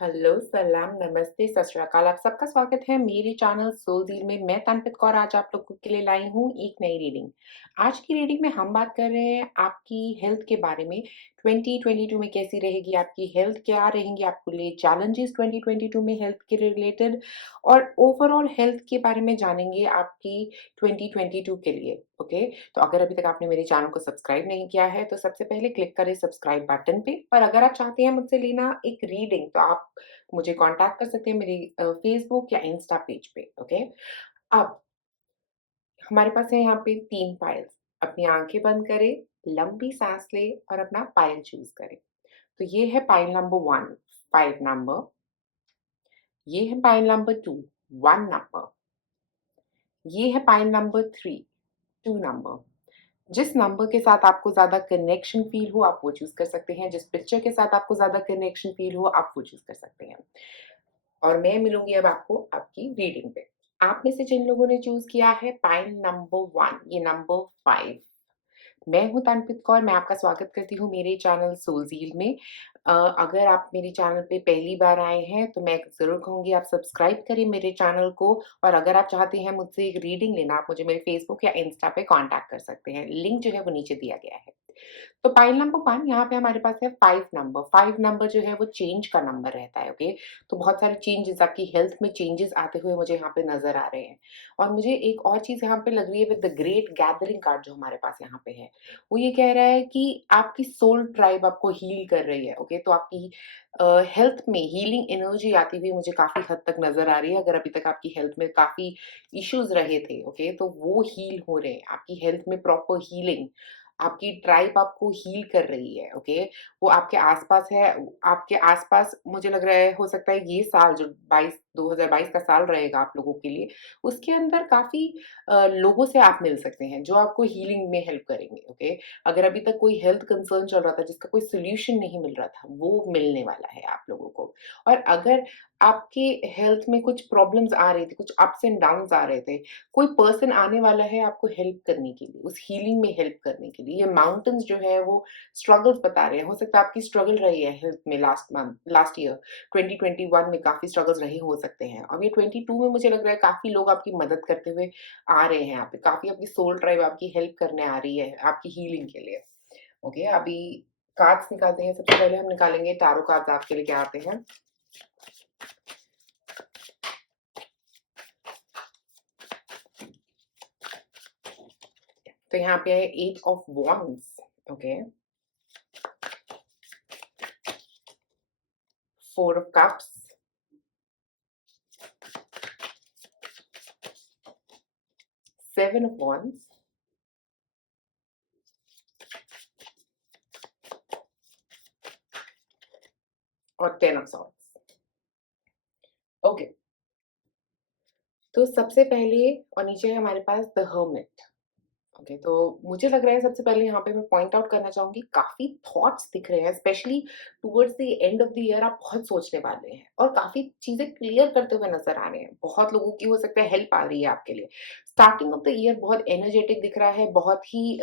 Hello, सलाम, नमस्ते, सत श्री अकाल। आप सबका स्वागत है मेरे चैनल सोल डील में। मैं तनप्रीत कौर आज आप लोगों के लिए लाई हूँ एक नई रीडिंग। आज की रीडिंग में हम बात कर रहे हैं आपकी हेल्थ के बारे में। 2022 में कैसी रहेगी आपकी हेल्थ, क्या रहेंगे आपके लिए चैलेंजेस 2022 में हेल्थ के रिलेटेड, और ओवरऑल हेल्थ के बारे में जानेंगे आपकी 2022 के लिए। ओके, तो अगर अभी तक आपने मेरे चैनल को सब्सक्राइब नहीं किया है तो सबसे पहले क्लिक करें सब्सक्राइब बटन पे। और अगर आप चाहते हैं मुझसे लेना एक रीडिंग तो आप मुझे कांटेक्ट कर सकते हैं मेरी फेसबुक या इंस्टा पेज पे। ओके, अब हमारे पास है यहाँ पे 3 फाइल्स। अपनी आंखें बंद करें, लंबी सांस लें और अपना फाइल चूज करें। तो ये है फाइल नंबर 1, 5 नंबर। ये है फाइल नंबर 2, 1 नंबर। ये है फाइल नंबर 3, 2 नंबर। जिस नंबर के साथ आपको ज़्यादा कनेक्शन फ़ील हो, आप वो चूज़ कर सकते हैं। जिस पिक्चर के साथ आपको ज़्यादा कनेक्शन फ़ील हो, आप वो चूज़ कर सकते हैं। और मैं मिलूँगी अब आपको आपकी रीडिंग पे। आप में से जिन लोगों ने चूज़ किया है पाइल नंबर 1, ये नंबर 5, मैं हूँ तनप्रीत कौर। मैं आपका स्वागत करती हूँ मेरे चैनल सोलज़ील में। अगर आप मेरे चैनल पे पहली बार आए हैं तो मैं ज़रूर कहूँगी आप सब्सक्राइब करें मेरे चैनल को। और अगर आप चाहते हैं मुझसे एक रीडिंग लेना, आप मुझे मेरे फ़ेसबुक या इंस्टा पे कॉन्टैक्ट कर सकते हैं। लिंक जो है वो नीचे दिया गया है। तो पाइल नंबर 1 यहाँ पे हमारे पास है 5 नंबर। 5 नंबर जो है वो चेंज का नंबर रहता है। ओके, तो बहुत सारे चेंजेस, आपकी हेल्थ में चेंजेस आते हुए मुझे यहाँ पे नज़र आ रहे हैं। और मुझे एक और चीज़ यहाँ पे लग रही है with the great gathering card जो हमारे पास यहाँ पे है, वो ये कह रहा है कि आपकी सोल ट्राइब आपको हील कर रही है। ओके, तो आपकी हेल्थ में हीलिंग एनर्जी आती हुई मुझे काफ़ी हद तक नज़र आ रही है। अगर अभी तक आपकी हेल्थ में काफ़ी इश्यूज़ रहे थे, ओके, तो वो हील हो रहे हैं। आपकी हेल्थ में प्रॉपर हीलिंग, आपकी ट्राइब आपको हील कर रही है। ओके, वो आपके आसपास है। आपके आसपास मुझे लग रहा है हो सकता है ये साल जो 2022 का साल रहेगा आप लोगों के लिए, उसके अंदर काफी लोगों से आप मिल सकते हैं जो आपको हीलिंग में हेल्प करेंगे। ओके, अगर अभी तक कोई हेल्थ कंसर्न चल रहा था जिसका कोई सोल्यूशन नहीं मिल रहा था, वो मिलने वाला है आप लोगों को। और अगर आपके हेल्थ में कुछ प्रॉब्लम्स आ रही थी, कुछ अप्स एंड डाउन्स आ रहे थे, कोई पर्सन आने वाला है आपको हेल्प करने के लिए, उस हीलिंग में हेल्प करने के लिए। ये माउंटेन्स जो है वो स्ट्रगल्स बता रहे हैं। हो सकता है आपकी स्ट्रगल रही है हेल्थ में लास्ट ईयर 2021 में काफ़ी स्ट्रगल्स रहे हो सकते हैं। अब ये 22 में मुझे लग रहा है काफ़ी लोग आपकी मदद करते हुए आ रहे हैं यहाँ पे। काफ़ी आपकी सोल ट्राइब आपकी हेल्प करने आ रही है आपकी हीलिंग के लिए। ओके, अभी कार्ड्स निकालते हैं। सबसे पहले हम निकालेंगे टैरो कार्ड्स आपके लिए क्या आते हैं। तो यहाँ पे है 8 of wands. Okay, 4 of cups, 7 of wands और 10 ऑफ सॉर्ड्स। ओके, तो सबसे पहले और नीचे है हमारे पास द हर्मिट। ओके, तो मुझे लग रहा है सबसे पहले यहाँ पे मैं पॉइंट आउट करना चाहूंगी, काफी थॉट्स दिख रहे हैं। Specially towards the end of the year आप बहुत सोचने वाले हैं और काफी चीजें क्लियर करते हुए नजर आ रहे हैं। बहुत लोगों की हो सकता है हेल्प आ रही है आपके लिए। स्टार्टिंग ऑफ द ईयर बहुत एनर्जेटिक दिख रहा है। बहुत ही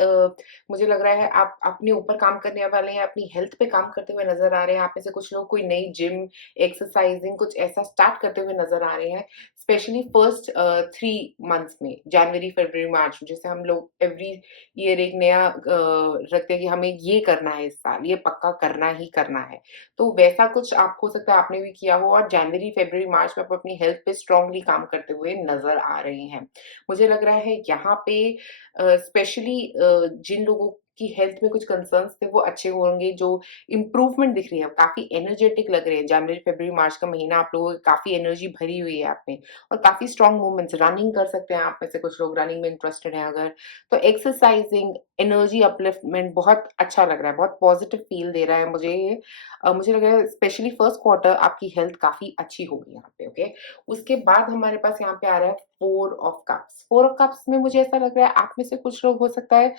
मुझे लग रहा है आप अपने ऊपर काम करने वाले हैं, अपनी हेल्थ पे काम करते हुए नजर आ रहे हैं। आप में से कुछ लोग कोई नई जिम, एक्सरसाइजिंग कुछ ऐसा स्टार्ट करते हुए नजर आ रहे हैं। स्पेशली फर्स्ट 3 मंथ्स में, जनवरी, फरवरी, मार्च, जैसे हम लोग एवरी ईयर एक नया रखते हैं कि हमें ये करना है, इस साल ये पक्का करना ही करना है। तो वैसा कुछ आप हो सकता है आपने भी किया हो और जनवरी, फरवरी, मार्च में आप अपनी हेल्थ पे स्ट्रांगली काम करते हुए नजर आ रहे हैं। मुझे लग रहा है यहाँ पे स्पेशली जिन लोगों की हेल्थ में कुछ कंसर्न्स थे वो अच्छे होंगे। जो इम्प्रूवमेंट दिख रही है, काफी एनर्जेटिक लग रहे हैं। जनवरी, फरवरी, मार्च का महीना आप लोगों की काफी एनर्जी भरी हुई है आप में और काफी स्ट्रॉन्ग मूवमेंट्स। रनिंग कर सकते हैं आप में से कुछ लोग, रनिंग में इंटरेस्टेड हैं अगर, तो एक्सरसाइजिंग, एनर्जी अपलिफ्टमेंट बहुत अच्छा लग रहा है। बहुत पॉजिटिव फील दे रहा है मुझे ये। मुझे लग रहा है स्पेशली फर्स्ट क्वार्टर आपकी हेल्थ काफी अच्छी होगी यहाँ पे। ओके, उसके बाद हमारे पास यहाँ पे आ रहा है 4 ऑफ कप्स। 4 ऑफ कप्स में मुझे ऐसा लग रहा है आप में से कुछ लोग हो सकता है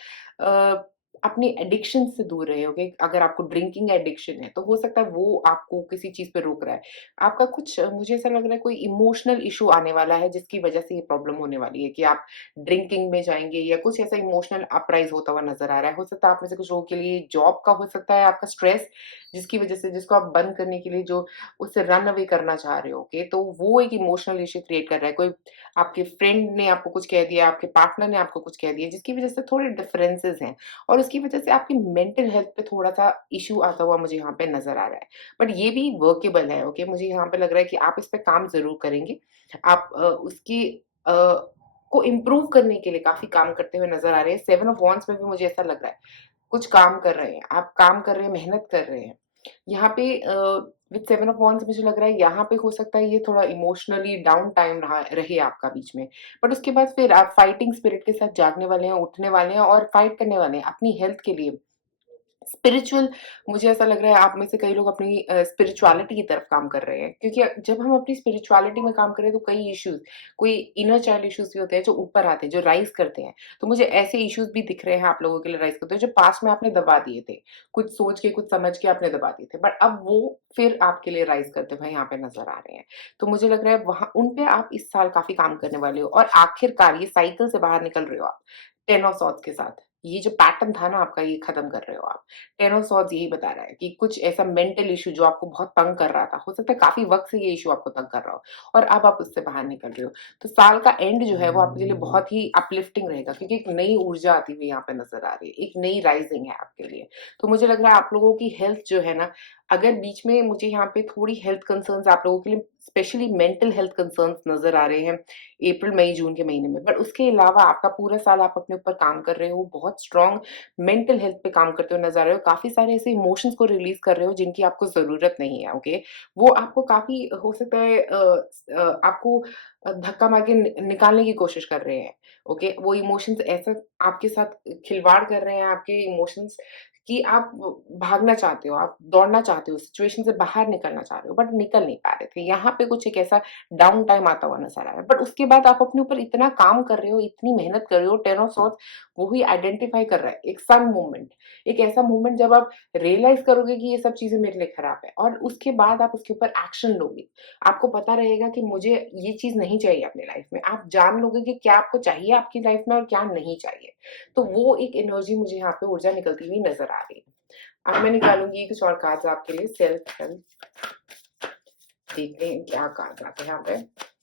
अपने एडिक्शन से दूर रहे होगे। अगर आपको ड्रिंकिंग एडिक्शन है, तो हो सकता है वो आपको किसी चीज़ पे रोक रहा है। आपका कुछ मुझे ऐसा लग रहा है कोई इमोशनल इश्यू आने वाला है जिसकी वज़ह से ये प्रॉब्लम होने वाली है कि आप ड्रिंकिंग में जाएँगे या कुछ ऐसा इमोशनल अपराइज़ होता हुआ नज़र आ रहा है। हो सकता है आप में से कुछ लोगों के लिए जॉब का हो सकता है, आपका स्ट्रेस जिसकी वज़ह से जिसको आप बंद करने के लिए जो उससे रन अवे करना चाह रहे होगे, तो वो एक इमोशनल इश्यू क्रिएट कर रहा है। कोई आपके फ्रेंड ने आपको कुछ कह दिया, आपके पार्टनर ने आपको कुछ कह दिया, जिसकी वज़ह से थोड़े डिफरेंसेस हैं। और उसकी वजह से आपकी मेंटल हेल्थ पे थोड़ा-सा इश्यू आता हुआ मुझे यहाँ पे नज़र आ रहा है। बट ये भी वर्केबल है, ओके? मुझे यहाँ पे लग रहा है कि आप इस पे काम ज़रूर करेंगे। आप उसकी अ, को इम्प्रूव करने के लिए काफ़ी काम करते हुए नज़र आ रहे हैं। 7 ऑफ वांड्स में भी मुझे ऐसा लग रहा है, कुछ काम कर रहे हैं, आप काम कर रहे हैं, मेहनत कर रहे हैं। यहाँ पे विथ 7 ऑफ वांड्स मुझे लग रहा है यहाँ पे हो सकता है ये थोड़ा इमोशनली डाउन टाइम रहे आपका बीच में। बट उसके बाद फिर आप फाइटिंग स्पिरिट के साथ जागने वाले हैं, उठने वाले हैं और फाइट करने वाले हैं अपनी हेल्थ के लिए। स्पिरिचुअल मुझे ऐसा लग रहा है आप में से कई लोग अपनी स्पिरिचुअलिटी की तरफ काम कर रहे हैं क्योंकि जब हम अपनी स्पिरिचुअलिटी में काम करें तो कई इश्यूज कोई इनर चाइल्ड इश्यूज भी होते हैं जो ऊपर आते हैं जो राइज करते हैं। तो मुझे ऐसे इश्यूज भी दिख रहे हैं आप लोगों के लिए राइज करते हैं जो पास्ट में आपने दबा दिए थे, कुछ सोच के कुछ समझ के आपने दबा दिए थे, बट अब वो फिर आपके लिए राइज करते हुए यहाँ पे नजर आ रहे हैं। तो मुझे लग रहा है वहां उन पे आप इस साल काफी काम करने वाले हो और आखिरकार ये साइकिल से बाहर निकल रहे हो आप 10 ऑफ सॉर्ड्स के साथ। ये जो पैटर्न था ना आपका, ये खत्म कर रहे हो आप। 10 ऑफ सॉर्ड्स यही बता रहा है कि कुछ ऐसा मेंटल इश्यू जो आपको बहुत तंग कर रहा था, हो सकता है काफ़ी वक़्त से ये इश्यू आपको तंग कर रहा हो और अब आप उससे बाहर निकल रहे हो। तो साल का एंड जो है वो आपके लिए बहुत ही अपलिफ्टिंग रहेगा क्योंकि एक नई ऊर्जा आती हुई यहाँ पे नज़र आ रही है, एक नई राइज़िंग है आपके लिए। तो मुझे लग रहा है आप लोगों की हेल्थ जो है ना, अगर बीच में मुझे यहाँ पे थोड़ी हेल्थ कंसर्न्स आप लोगों के लिए स्पेशली मेंटल हेल्थ कंसर्न्स नज़र आ रहे हैं अप्रैल, मई, जून के महीने में। बट उसके अलावा आपका पूरा साल आप अपने ऊपर काम कर रहे हो, बहुत स्ट्रॉन्ग मेंटल हेल्थ पे काम करते हुए नज़र आ रहे हो, काफ़ी सारे ऐसे इमोशंस को रिलीज़ कर रहे हो जिनकी आपको ज़रूरत नहीं है, ओके? वो आपको काफ़ी हो सकता है आपको धक्का मार के निकालने की कोशिश कर रहे हैं, ओके? वो इमोशंस ऐसा आपके साथ खिलवाड़ कर रहे हैं आपके इमोशंस कि आप भागना चाहते हो, आप दौड़ना चाहते हो, सिचुएशन से बाहर निकलना चाह रहे हो, बट निकल नहीं पा रहे थे। यहाँ पे कुछ एक ऐसा डाउन टाइम आता हुआ नज़र आ रहा है। बट उसके बाद आप अपने ऊपर इतना काम कर रहे हो, इतनी मेहनत कर रहे हो, 10 ऑफ सॉर्ड्स वो ही आइडेंटिफाई कर रहा है, एक सन मूवमेंट, एक ऐसा मूवमेंट जब आप रियलाइज़ करोगे कि ये सब चीज़ें मेरे लिए खराब है और उसके बाद आप उसके ऊपर एक्शन लोगे। आपको पता रहेगा कि मुझे ये चीज़ नहीं चाहिए अपनी लाइफ़ में। आप जान लोगे कि क्या आपको चाहिए आपकी लाइफ़ में और क्या नहीं चाहिए। तो वो एक एनर्जी मुझे यहाँ पे ऊर्जा निकलती हुई नज़र आ रही है। अब मैं निकालूँगी कुछ और कार्ड्स आपके लिए सेल्फ हेल्प, देखते हैं क्या कार्ड्स आते हैं यहाँ पे।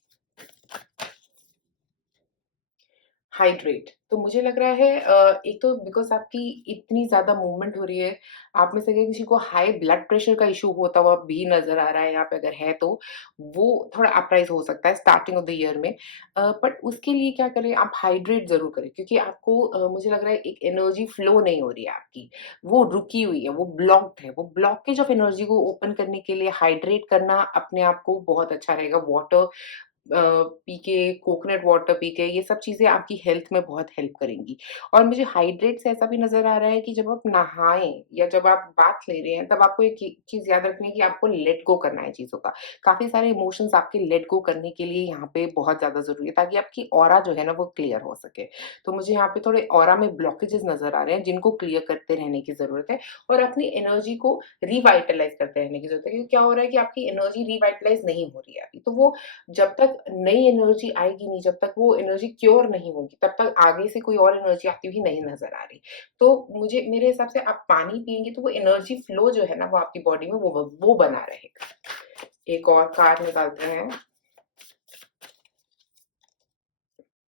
हाइड्रेट, तो मुझे लग रहा है एक तो बिकॉज़ आपकी इतनी ज़्यादा मूवमेंट हो रही है, आप में से अगर किसी को हाई ब्लड प्रेशर का इश्यू होता हुआ भी नज़र आ रहा है यहाँ पे अगर है तो, वो थोड़ा अपराइज़ हो सकता है स्टार्टिंग ऑफ द ईयर में। बट उसके लिए क्या करें आप हाइड्रेट ज़रूर करें क्योंकि आपको मुझे लग रहा है एक एनर्जी फ्लो नहीं हो रही है आपकी, वो रुकी हुई है, वो ब्लॉक्ड है, वो ब्लॉकेज ऑफ एनर्जी को ओपन करने के लिए हाइड्रेट करना अपने आप को बहुत अच्छा रहेगा। वाटर पी के, कोकोनट वाटर पी के, ये सब चीज़ें आपकी हेल्थ में बहुत हेल्प करेंगी। और मुझे हाइड्रेट से ऐसा भी नज़र आ रहा है कि जब आप नहाएँ या जब आप बाथ ले रहे हैं, तब आपको एक चीज़ याद रखनी है कि आपको लेट गो करना है चीज़ों का। काफ़ी सारे इमोशंस आपके लेट गो करने के लिए यहाँ पे बहुत ज़्यादा ज़रूरी है, ताकि आपकी ऑरा जो है ना, वो क्लियर हो सके। तो मुझे यहाँ पे थोड़े ऑरा में ब्लॉकेजेस नज़र आ रहे हैं, जिनको क्लियर करते रहने की ज़रूरत है और अपनी एनर्जी को रिवाइटलाइज़ करते रहने की ज़रूरत है, क्योंकि क्या हो रहा है कि आपकी एनर्जी रिवाइटलाइज़ नहीं हो रही है अभी। तो वो जब तक नई एनर्जी आएगी नहीं, जब तक वो एनर्जी क्योर नहीं होगी, तब तक आगे से कोई और एनर्जी आती हुई नहीं नज़र आ रही। तो मुझे मेरे हिसाब से आप पानी पिएँगे तो वो एनर्जी फ्लो जो है ना, वो आपकी बॉडी में वो बना रहेगा। एक और कार्ड निकालते हैं,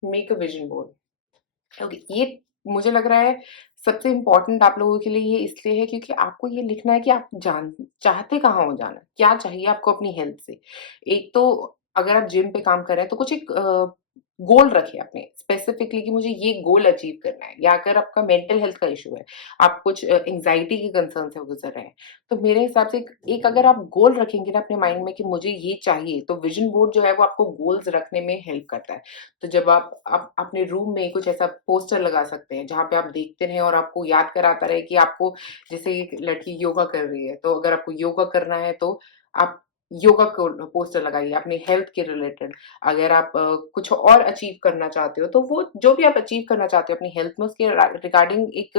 make a vision board. Okay, ये मुझे लग रहा है सबसे इम्पोर्टेंट आप लोगों के लिए ये इसलिए है क्योंकि आपको ये लिखना है कि आप चाहते कहाँ हो जाना? क्या चाहिए आपको अपनी हेल्थ से? एक तो अगर आप जिम पे काम कर रहे हैं तो कुछ एक गोल रखिए अपने स्पेसिफिकली कि मुझे ये गोल अचीव करना है, या अगर आपका मेंटल हेल्थ का इश्यू है, आप कुछ एंग्ज़ायटी के कंसर्न से गुज़र रहे हैं, तो मेरे हिसाब से एक अगर आप गोल रखेंगे ना अपने माइंड में कि मुझे ये चाहिए, तो विज़न बोर्ड जो है वो आपको गोल्स रखने में हेल्प करता है। तो जब आप अपने रूम में कुछ ऐसा पोस्टर लगा सकते हैं जहाँ पे आप देखते रहें और आपको याद कराता रहे कि आपको, जैसे एक लड़की योगा कर रही है, तो अगर आपको योगा करना है तो आप योगा को पोस्टर लगाइए अपने हेल्थ के रिलेटेड। अगर आप कुछ और अचीव करना चाहते हो तो वो जो भी आप अचीव करना चाहते हो अपनी हेल्थ में उसके रिगार्डिंग एक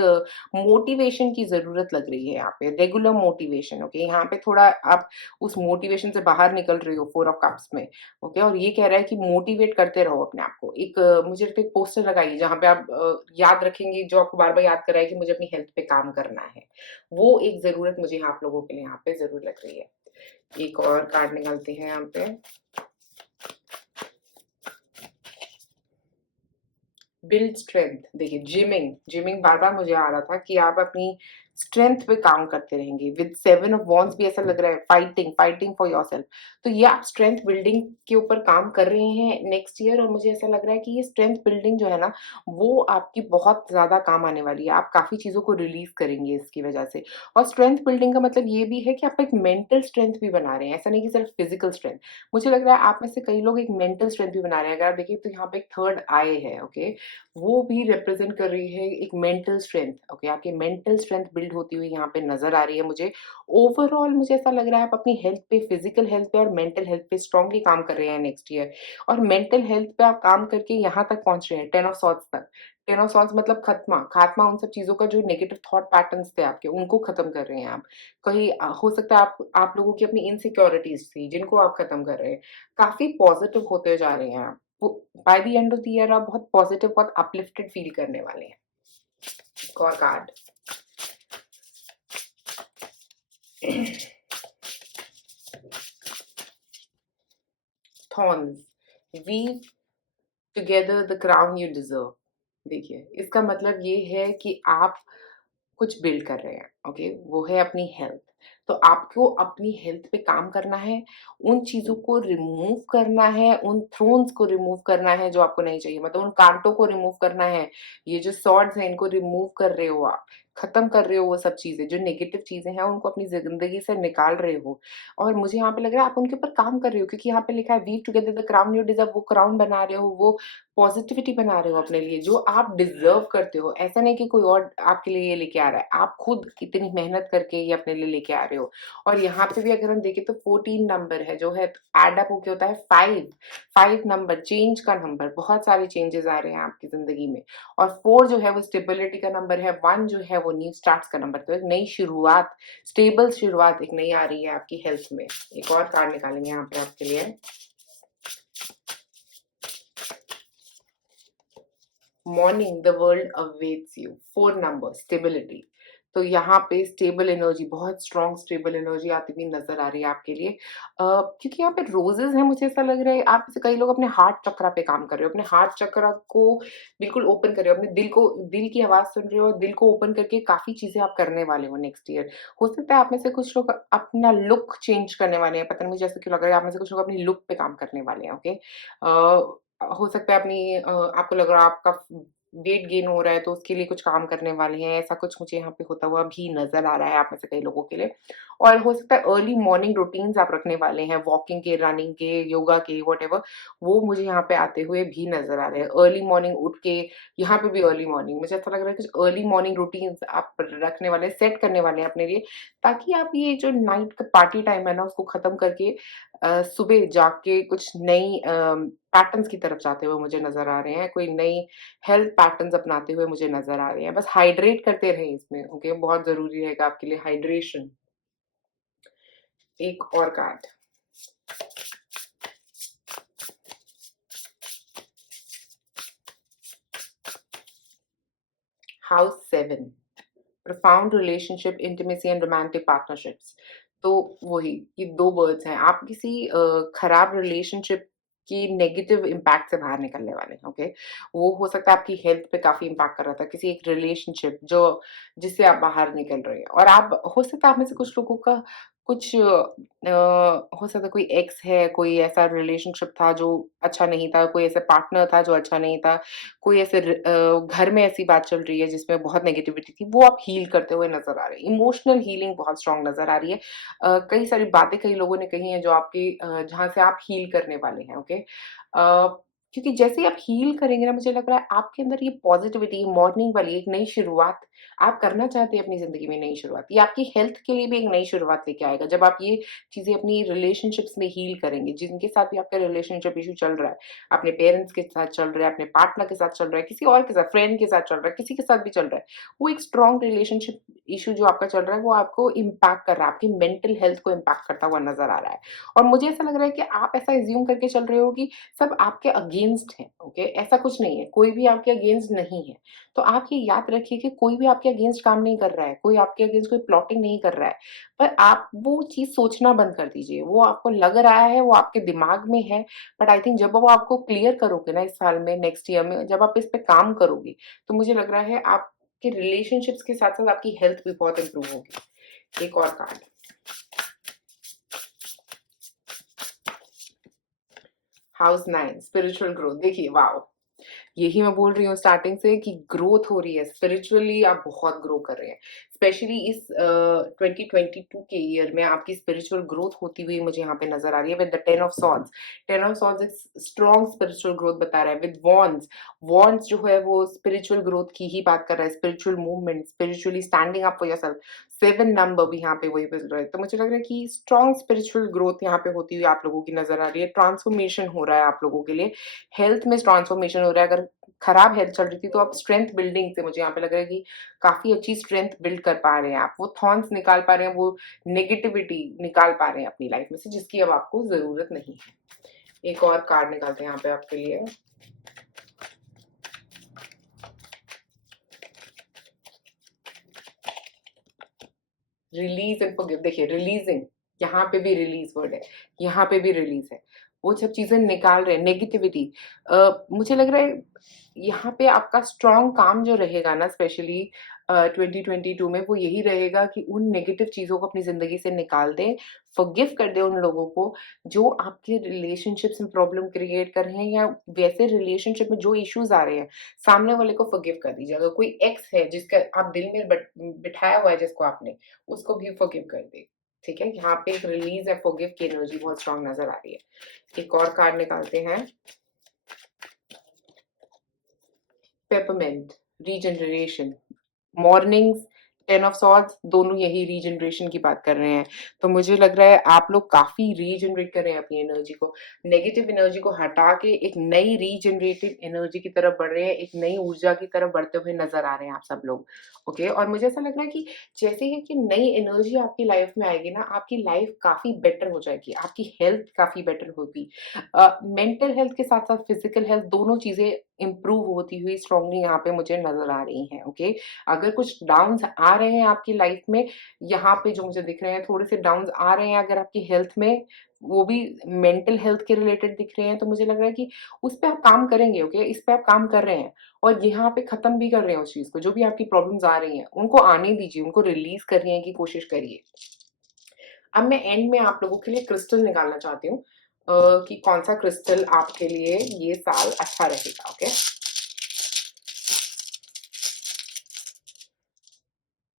मोटिवेशन की ज़रूरत लग रही है यहाँ पे, रेगुलर मोटिवेशन। ओके, यहाँ पे थोड़ा आप उस मोटिवेशन से बाहर निकल रहे हो 4 ऑफ कप्स में। ओके, और ये कह रहा है कि मोटिवेट करते रहो अपने आप को। एक मुझे लगता है एक पोस्टर लगाइए जहाँ पे आप याद रखेंगे, जो आपको बार-बार याद कराए कि मुझे अपनी हेल्थ पे काम करना है। वो एक ज़रूरत मुझे आप लोगों के लिए यहाँ पे ज़रूर लग रही है। एक और कार्ड निकालते हैं यहाँ पे। Build strength. देखिए, जिमिंग जिमिंग बार बार मुझे आ रहा था कि आप अपनी स्ट्रेंथ पे काम करते रहेंगे। विद 7 ऑफ वॉन्ड्स भी ऐसा लग रहा है, फाइटिंग फाइटिंग फॉर योरसेल्फ। तो ये आप स्ट्रेंथ बिल्डिंग के ऊपर काम कर रहे हैं नेक्स्ट ईयर, और मुझे ऐसा लग रहा है कि ये स्ट्रेंथ बिल्डिंग जो है ना, वो आपकी बहुत ज्यादा काम आने वाली है। आप काफी चीजों को रिलीज करेंगे इसकी वजह से। और स्ट्रेंथ बिल्डिंग का मतलब ये भी है कि आप एक मेंटल स्ट्रेंथ भी बना रहे हैं, ऐसा नहीं कि सिर्फ फिजिकल स्ट्रेंथ। मुझे लग रहा है आप में से कई लोग एक मेंटल स्ट्रेंथ भी बना रहे हैं। अगर आप देखिए तो यहाँ पे एक थर्ड आई है। ओके, वो भी रिप्रेजेंट कर रही है एक मेंटल स्ट्रेंथ। ओके, आपकी मेंटल स्ट्रेंथ बिल्ड होती हुई यहाँ पे नजर आ रही है मुझे। ओवरऑल मुझे ऐसा लग रहा है आप अपनी हेल्थ पे, फिजिकल हेल्थ पे और मेंटल हेल्थ पे स्ट्रांगली काम कर रहे हैं नेक्स्ट ईयर। और मेंटल हेल्थ पे आप काम करके यहाँ तक पहुंच रहे हैं, 10 ऑफ सॉर्ड्स तक। 10 ऑफ सॉर्ड्स मतलब खात्मा खात्मा उन सब चीजों का जो नेगेटिव थॉट पैटर्न्स थे आपके, उनको खत्म कर रहे हैं आप। कहीं हो सकता है आप लोगों की अपनी इनसिक्योरिटीज थी जिनको आप खत्म कर रहे हैं। काफी पॉजिटिव होते जा रहे हैं आप। By the end of the year आप बहुत पॉजिटिव, बहुत अपलिफ्टेड फील करने वाले हैं। एक और card. Thorns. Weave together the crown you deserve. देखिए, इसका मतलब ये है कि आप कुछ बिल्ड कर रहे हैं। ओके, वो है अपनी हेल्थ। तो आपको अपनी हेल्थ पे काम करना है, उन चीजों को रिमूव करना है, उन थ्रोन्स को रिमूव करना है जो आपको नहीं चाहिए, मतलब उन कांटों को रिमूव करना है। ये जो सॉर्ड्स हैं इनको रिमूव कर रहे हो आप, खत्म कर रहे हो वो सब चीजें जो नेगेटिव चीजें हैं, उनको अपनी जिंदगी से निकाल रहे हो। और मुझे यहाँ पे लग रहा है आप उनके ऊपर काम कर रहे हो, क्योंकि यहाँ पे लिखा है weave together the crown you deserve. वो क्राउन बना रहे हो, वो पॉजिटिविटी बना रहे हो अपने लिए जो आप डिजर्व करते हो। ऐसा नहीं कि कोई और आपके लिए ये लेके आ रहा है, आप खुद इतनी मेहनत करके ये अपने लिए लेके आ रहे हो। और यहाँ पे भी अगर हम देखें तो 14 नंबर है जो है एड अप होके होता है 5। 5 नंबर चेंज का नंबर, बहुत सारे चेंजेस आ रहे हैं आपकी जिंदगी में। और 4 जो है वो स्टेबिलिटी का नंबर है। 1 जो है वो न्यू स्टार्ट्स का नंबर। तो एक नई शुरुआत, स्टेबल शुरुआत एक नई आ रही है आपकी हेल्थ में। एक और कार्ड निकालेंगे यहाँ पे आपके लिए। Morning the world awaits you. 4 number, stability. तो यहाँ पे स्टेबल एनर्जी, बहुत स्ट्रॉन्ग स्टेबल एनर्जी आती हुई नजर आ रही है आपके लिए। क्योंकि यहाँ पे रोजेस हैं, मुझे ऐसा लग रहा है आप से कई लोग अपने हार्ट चक्रा पे काम कर रहे हो, अपने हार्ट चक्रा को बिल्कुल ओपन कर रहे हो, अपने दिल को, दिल की आवाज सुन रहे हो, दिल को ओपन करके काफी चीजें आप करने वाले हो नेक्स्ट ईयर। हो सकता है आप में से कुछ लोग अपना लुक चेंज करने वाले हैं, पता नहीं मुझे ऐसा क्यों लग रहा है आप में से कुछ लोग अपनी लुक पे काम करने वाले हैं। ओके, हो सकता है अपनी आपको लग रहा है आपका वेट गेन हो रहा है तो उसके लिए कुछ काम करने वाले हैं, ऐसा कुछ मुझे यहाँ पे होता हुआ भी नज़र आ रहा है आप में से कई लोगों के लिए। और हो सकता है अर्ली मॉर्निंग रूटीन्स आप रखने वाले हैं, वॉकिंग के, रनिंग के, योगा के, व्हाटएवर, वो मुझे यहाँ पे आते हुए भी नज़र आ रहे हैं। अर्ली मॉर्निंग उठ के, यहाँ पे भी अर्ली मॉर्निंग, मुझे ऐसा लग रहा है कुछ अर्ली मॉर्निंग रूटीन्स आप रखने वाले, सेट करने वाले हैं अपने लिए, ताकि आप ये जो नाइट का पार्टी टाइम है ना उसको खत्म करके सुबह जाग के कुछ नई पैटर्न्स की तरफ जाते हुए मुझे नज़र आ रहे हैं, कोई नई हेल्थ पैटर्न्स अपनाते हुए मुझे नज़र आ रहे हैं। बस हाइड्रेट करते रहें इसमें। ओके, बहुत ज़रूरी रहेगा आपके लिए हाइड्रेशन। एक और card. House 7, profound relationship, intimacy and romantic partnerships. तो वही ये 2 वर्ड्स हैं। आप किसी खराब रिलेशनशिप की नेगेटिव इम्पैक्ट से बाहर निकलने वाले हैं। ओके, वो हो सकता है आपकी हेल्थ पे काफ़ी इम्पैक्ट कर रहा था, किसी एक रिलेशनशिप जो जिससे आप बाहर निकल रहे हैं। और आप, हो सकता है आप में से कुछ लोगों का कुछ हो सकता है कोई एक्स है, कोई ऐसा रिलेशनशिप था जो अच्छा नहीं था, कोई ऐसा पार्टनर था जो अच्छा नहीं था, कोई ऐसे घर में ऐसी बात चल रही है जिसमें बहुत नेगेटिविटी थी, वो आप हील करते हुए नज़र आ रहे हैं। इमोशनल हीलिंग बहुत स्ट्रॉन्ग नज़र आ रही है। कई सारी बातें कई लोगों ने कही हैं जो आपकी जहाँ से आप हील करने वाले हैं। ओके, क्योंकि जैसे ही आप हील करेंगे ना, मुझे लग रहा है आपके अंदर ये पॉज़िटिविटी, मॉर्निंग वाली एक नई शुरुआत आप करना चाहते हैं अपनी ज़िंदगी में नई शुरुआत। ये आपकी हेल्थ के लिए भी एक नई शुरुआत लेके आएगा, जब आप ये चीज़ें अपनी रिलेशनशिप्स में हील करेंगे, जिनके साथ भी आपका रिलेशनशिप इश्यू चल रहा है, अपने पेरेंट्स के साथ चल रहा है, अपने पार्टनर के साथ चल रहा है, किसी और के साथ, फ्रेंड के साथ चल रहा है, किसी के साथ भी चल रहा है। वो एक स्ट्रॉन्ग रिलेशनशिप इश्यू जो आपका चल रहा है, वो आपको इम्पैक्ट कर रहा है, आपकी मेंटल हेल्थ को इम्पैक्ट करता हुआ नज़र आ रहा है। और मुझे ऐसा लग रहा है कि आप ऐसा अज़्यूम करके चल रहे हो कि सब आपके अगेंस्ट हैं, ओके? ऐसा कुछ नहीं है, कोई भी आपके अगेंस्ट नहीं है। तो आप ये याद रखिए कि कोई भी आपके अगेंस्ट काम नहीं कर रहा है, कोई आपके अगेंस्ट कोई प्लॉटिंग नहीं कर रहा है। पर आप वो चीज़ सोचना बंद कर दीजिए, वो आपको लग रहा है, वो आपके दिमाग में है, बट आई थिंक जब वो आपको क्लियर करोगे ना इस साल में, नेक्स्ट ईयर में, जब आप इस पे काम करोगे, तो मुझे लग रहा है आपके रिलेशनशिप्स के साथ-साथ आपकी हेल्थ भी बहुत इम्प्रूव होगी। एक और कार्ड, हाउस 9 स्पिरिचुअल ग्रोथ। देखिए, वॉव! यही मैं बोल रही हूँ स्टार्टिंग से कि ग्रोथ हो रही है, स्पिरिचुअली आप बहुत ग्रो कर रहे हैं। स्पेशली इस 2022 के ईयर में आपकी स्पिरिचुअल ग्रोथ होती हुई मुझे यहाँ पे नज़र आ रही है with the 10 of swords. 10 of swords एक स्ट्रॉन्ग स्पिरिचुअल ग्रोथ बता रहा है विद वॉन्ड्स। वॉन्ड्स जो है वो स्पिरिचुअल ग्रोथ की ही बात कर रहा है, spiritual movement, spiritually standing up for yourself. 7 number भी यहाँ पे वही मिल रहा है। तो मुझे लग रहा है कि स्ट्रॉन्ग स्पिरिचुअल ग्रोथ यहाँ पे होती हुई आप लोगों की नज़र आ रही है। ट्रांसफॉर्मेशन हो रहा है आप लोगों के लिए। हेल्थ में ट्रांसफॉर्मेशन हो रहा है। अगर खराब हेल्थ चल रही थी तो आप स्ट्रेंथ बिल्डिंग से मुझे यहाँ पे लग रहा है कि काफ़ी अच्छी स्ट्रेंथ बिल्ड कर पा रहे हैं आप। वो थॉर्न्स निकाल पा रहे हैं, वो नेगेटिविटी निकाल पा रहे हैं अपनी लाइफ में से जिसकी अब आपको ज़रूरत नहीं है। एक और कार्ड निकालते हैं यहाँ पे आपके लिए। Release and forgive. देखिए, रिलीज़िंग, यहाँ पे भी रिलीज़ वर्ड है, यहाँ पे भी रिलीज़ है। वो सब चीज़ें निकाल रहे हैं, नेगेटिविटी। मुझे लग रहा है यहाँ पे आपका स्ट्रॉन्ग काम जो रहेगा ना, स्पेशली 2022 में, वो यही रहेगा कि उन नेगेटिव चीज़ों को अपनी ज़िंदगी से निकाल दें, फॉरगिव कर दें उन लोगों को जो आपके रिलेशनशिप्स में प्रॉब्लम क्रिएट कर रहे हैं, या वैसे रिलेशनशिप में जो इश्यूज़ आ रहे हैं, सामने वाले को फॉरगिव कर दीजिए। अगर कोई एक्स है जिसका आप दिल में बिठाया हुआ है जिसको आपने, उसको भी फॉरगिव कर दें। ठीक है? यहाँ पे एक रिलीज़ या फॉरगिव की एनर्जी बहुत स्ट्रॉन्ग नज़र आ रही है। एक और कार्ड निकालते हैं। Peppermint, regeneration, mornings, 10 of swords, दोनों यही रीजनरेशन की बात कर रहे हैं। तो मुझे लग रहा है आप लोग काफ़ी रीजनरेट कर रहे हैं अपनी एनर्जी को। नेगेटिव एनर्जी को हटा के एक नई रीजनरेटिव एनर्जी की तरफ बढ़ रहे हैं, एक नई ऊर्जा की तरफ बढ़ते हुए नज़र आ रहे हैं आप सब लोग। ओके? और मुझे ऐसा लग रहा है कि जैसे ही कि नई एनर्जी आपकी लाइफ में आएगी ना, आपकी लाइफ काफ़ी बेटर हो जाएगी, आपकी हेल्थ काफ़ी बेटर होगी। मेंटल हेल्थ के साथ-साथ फिजिकल हेल्थ, दोनों चीज़ें इम्प्रूव होती हुई स्ट्रांगली यहाँ पे मुझे नज़र आ रही हैं। ओके? अगर कुछ डाउन्स आ रहे हैं आपकी लाइफ में, यहाँ पे जो मुझे दिख रहे हैं, थोड़े से डाउन्स आ रहे हैं अगर आपकी हेल्थ में, वो भी मेंटल हेल्थ के रिलेटेड दिख रहे हैं, तो मुझे लग रहा है कि उस पे आप काम करेंगे। ओके? इस पे आप काम कर रहे हैं और यहाँ पे खत्म भी कर रहे हैं उस चीज़ को। जो भी आपकी प्रॉब्लम्स आ रही हैं, उनको आने दीजिए, उनको रिलीज़ करने की कोशिश करिए। अब मैं एंड में आप लोगों के लिए क्रिस्टल निकालना चाहती हूँ कि कौन-सा क्रिस्टल आपके लिए ये साल अच्छा रहेगा। ओके?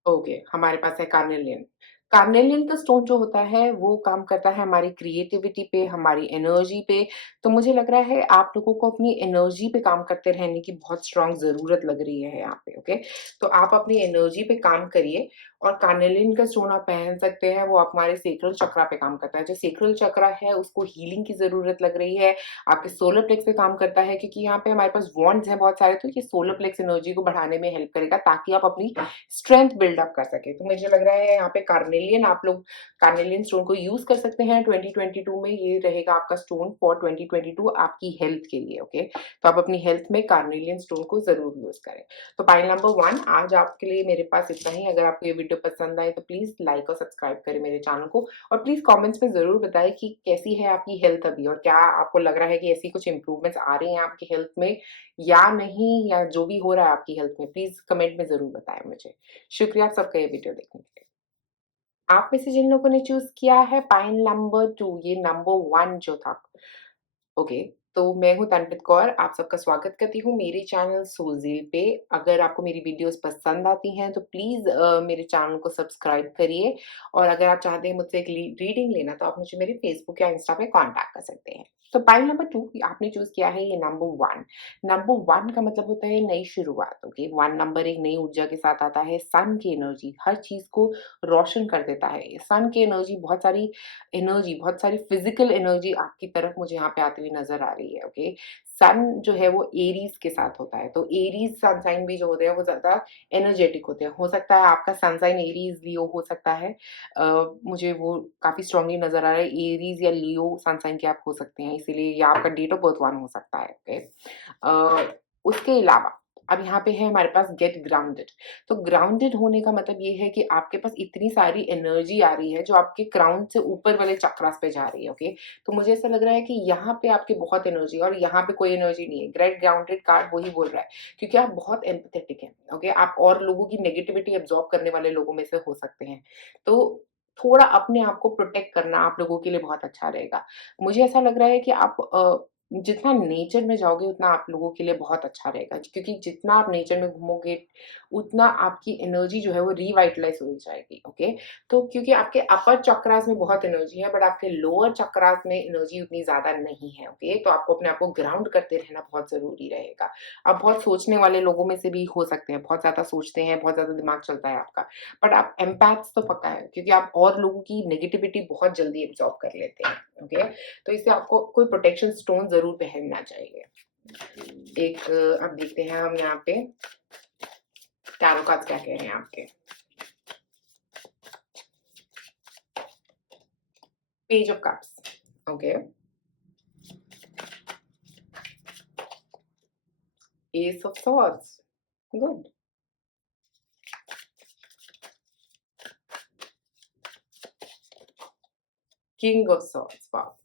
ओके, हमारे पास है कार्नेलियन। कार्नेलियन का स्टोन जो होता है, वो काम करता है हमारी क्रिएटिविटी पे, हमारी एनर्जी पे। तो मुझे लग रहा है आप लोगों को अपनी एनर्जी पे काम करते रहने की बहुत स्ट्रॉन्ग ज़रूरत लग रही है यहाँ पे, ओके? तो आप अपनी एनर्जी पे काम करिए और कार्नेलियन का स्टोन आप पहन सकते हैं, वो हमारे सैक्रल चक्रा पे काम करता है। जो सैक्रल चक्रा है, उसको हीलिंग की ज़रूरत लग रही है, आपके सोलर प्लेक्स पे काम करता है, क्योंकि यहाँ पे हमारे पास वॉन्ड्स हैं बहुत सारे, तो ये सोलर प्लेक्स एनर्जी को बढ़ाने में हेल्प करेगा ताकि आप अपनी स्ट्रेंथ बिल्डअप कर सकें। तो मुझे लग रहा है यहाँ पे कार्नेलियन, आप लोग कार्नेलियन स्टोन को यूज़ कर सकते हैं 2022 में। ये रहेगा आपका स्टोन फॉर 2022 आपकी हेल्थ के लिए, ओके? तो आप अपनी हेल्थ में कार्नेलियन स्टोन को ज़रूर यूज़ करें। तो पॉइंट नंबर 1 आज आपके लिए मेरे पास इतना ही। अगर आपको ये वीडियो पसंद आए तो प्लीज़ लाइक और सब्सक्राइब करें मेरे चैनल को, और प्लीज़ कमेंट्स में ज़रूर बताएँ कि कैसी है आपकी हेल्थ अभी, और क्या आपको लग रहा है कि ऐसी कुछ इम्प्रूवमेंट्स आ रही हैं आपकी हेल्थ में या नहीं, या जो भी हो रहा है आपकी हेल्थ में, प्लीज़ कमेंट में ज़रूर बताएँ मुझे। शुक्रिया आप सबका ये वीडियो देखने के लिए। आप में से जिन लोगों ने चूज़ किया है पाइन नंबर 2, ये नंबर 1 जो था, ओके, तो मैं हूँ तनप्रीत कौर, आप सबका स्वागत करती हूँ मेरे चैनल सोलज़ील पे। अगर आपको मेरी वीडियोज़ पसंद आती हैं तो प्लीज़ मेरे चैनल को सब्सक्राइब करिए, और अगर आप चाहते हैं मुझसे एक ली रीडिंग लेना तो आप मुझे मेरे फ़ेसबुक या इंस्टा पे कॉन्टैक्ट कर सकते हैं। तो पाइल नंबर 2 आपने चूज़ किया है ये नंबर 1। नंबर 1 का मतलब होता है नई शुरुआत, ओके? 1 नंबर एक नई ऊर्जा के साथ आता है, सन की एनर्जी हर चीज़ को रोशन कर देता है। सन की एनर्जी, बहुत सारी फिज़िकल एनर्जी आपकी तरफ मुझे यहाँ पे आती हुई नज़र आ रही है, ओके? सन जो है वो एरीज़ के साथ होता है, तो एरीज़ सन साइन भी जो होते हैं वो ज़्यादा एनर्जेटिक होते हैं। हो सकता है आपका सन साइन एरीज़, लियो हो सकता है। मुझे वो काफ़ी स्ट्रॉन्गली नज़र आ रहा है, एरीज़ या लियो सन साइन के आप हो सकते हैं, इसीलिए या आपका डेट ऑफ बर्थ 1 हो सकता है, ओके? उसके अलावा अब यहाँ पे है हमारे पास गेट ग्राउंडेड। तो ग्राउंडेड होने का मतलब ये है कि आपके पास इतनी सारी एनर्जी आ रही है जो आपके क्राउन से ऊपर वाले चक्रास पे जा रही है, ओके? तो मुझे ऐसा लग रहा है कि यहाँ पे आपकी बहुत एनर्जी है और यहाँ पे कोई एनर्जी नहीं है। गेट ग्राउंडेड कार्ड वही बोल रहा है, क्योंकि आप बहुत एम्पैथेटिक हैं, ओके? आप और लोगों की नेगेटिविटी अब्ज़ॉर्ब करने वाले लोगों में से हो सकते हैं। तो थोड़ा अपने आप को प्रोटेक्ट करना आप लोगों के लिए बहुत अच्छा रहेगा। मुझे ऐसा लग रहा है कि आप जितना नेचर में जाओगे उतना आप लोगों के लिए बहुत अच्छा रहेगा, क्योंकि जितना आप नेचर में घूमोगे उतना आपकी एनर्जी जो है वो रिवाइटलाइज हो जाएगी, ओके? तो क्योंकि आपके अपर चक्रास में बहुत एनर्जी है बट आपके लोअर चक्रास में एनर्जी उतनी ज्यादा नहीं है, ओके? तो आपको अपने आप को ग्राउंड करते रहना बहुत जरूरी रहेगा। आप बहुत सोचने वाले लोगों में से भी हो सकते हैं, बहुत ज्यादा सोचते हैं, बहुत ज्यादा दिमाग चलता है आपका, बट आप एम्पैथ्स तो पक्का है, क्योंकि आप और लोगों की नेगेटिविटी बहुत जल्दी एब्जॉर्ब कर लेते हैं, ओके? तो इससे आपको कोई प्रोटेक्शन स्टोन ज़रूर पहनना चाहिए। एक अब देखते हैं हम यहाँ पे टैरो कार्ड्स क्या कह रहे हैं आपके। Page of cups, okay? S of swords, good. King of swords, wow.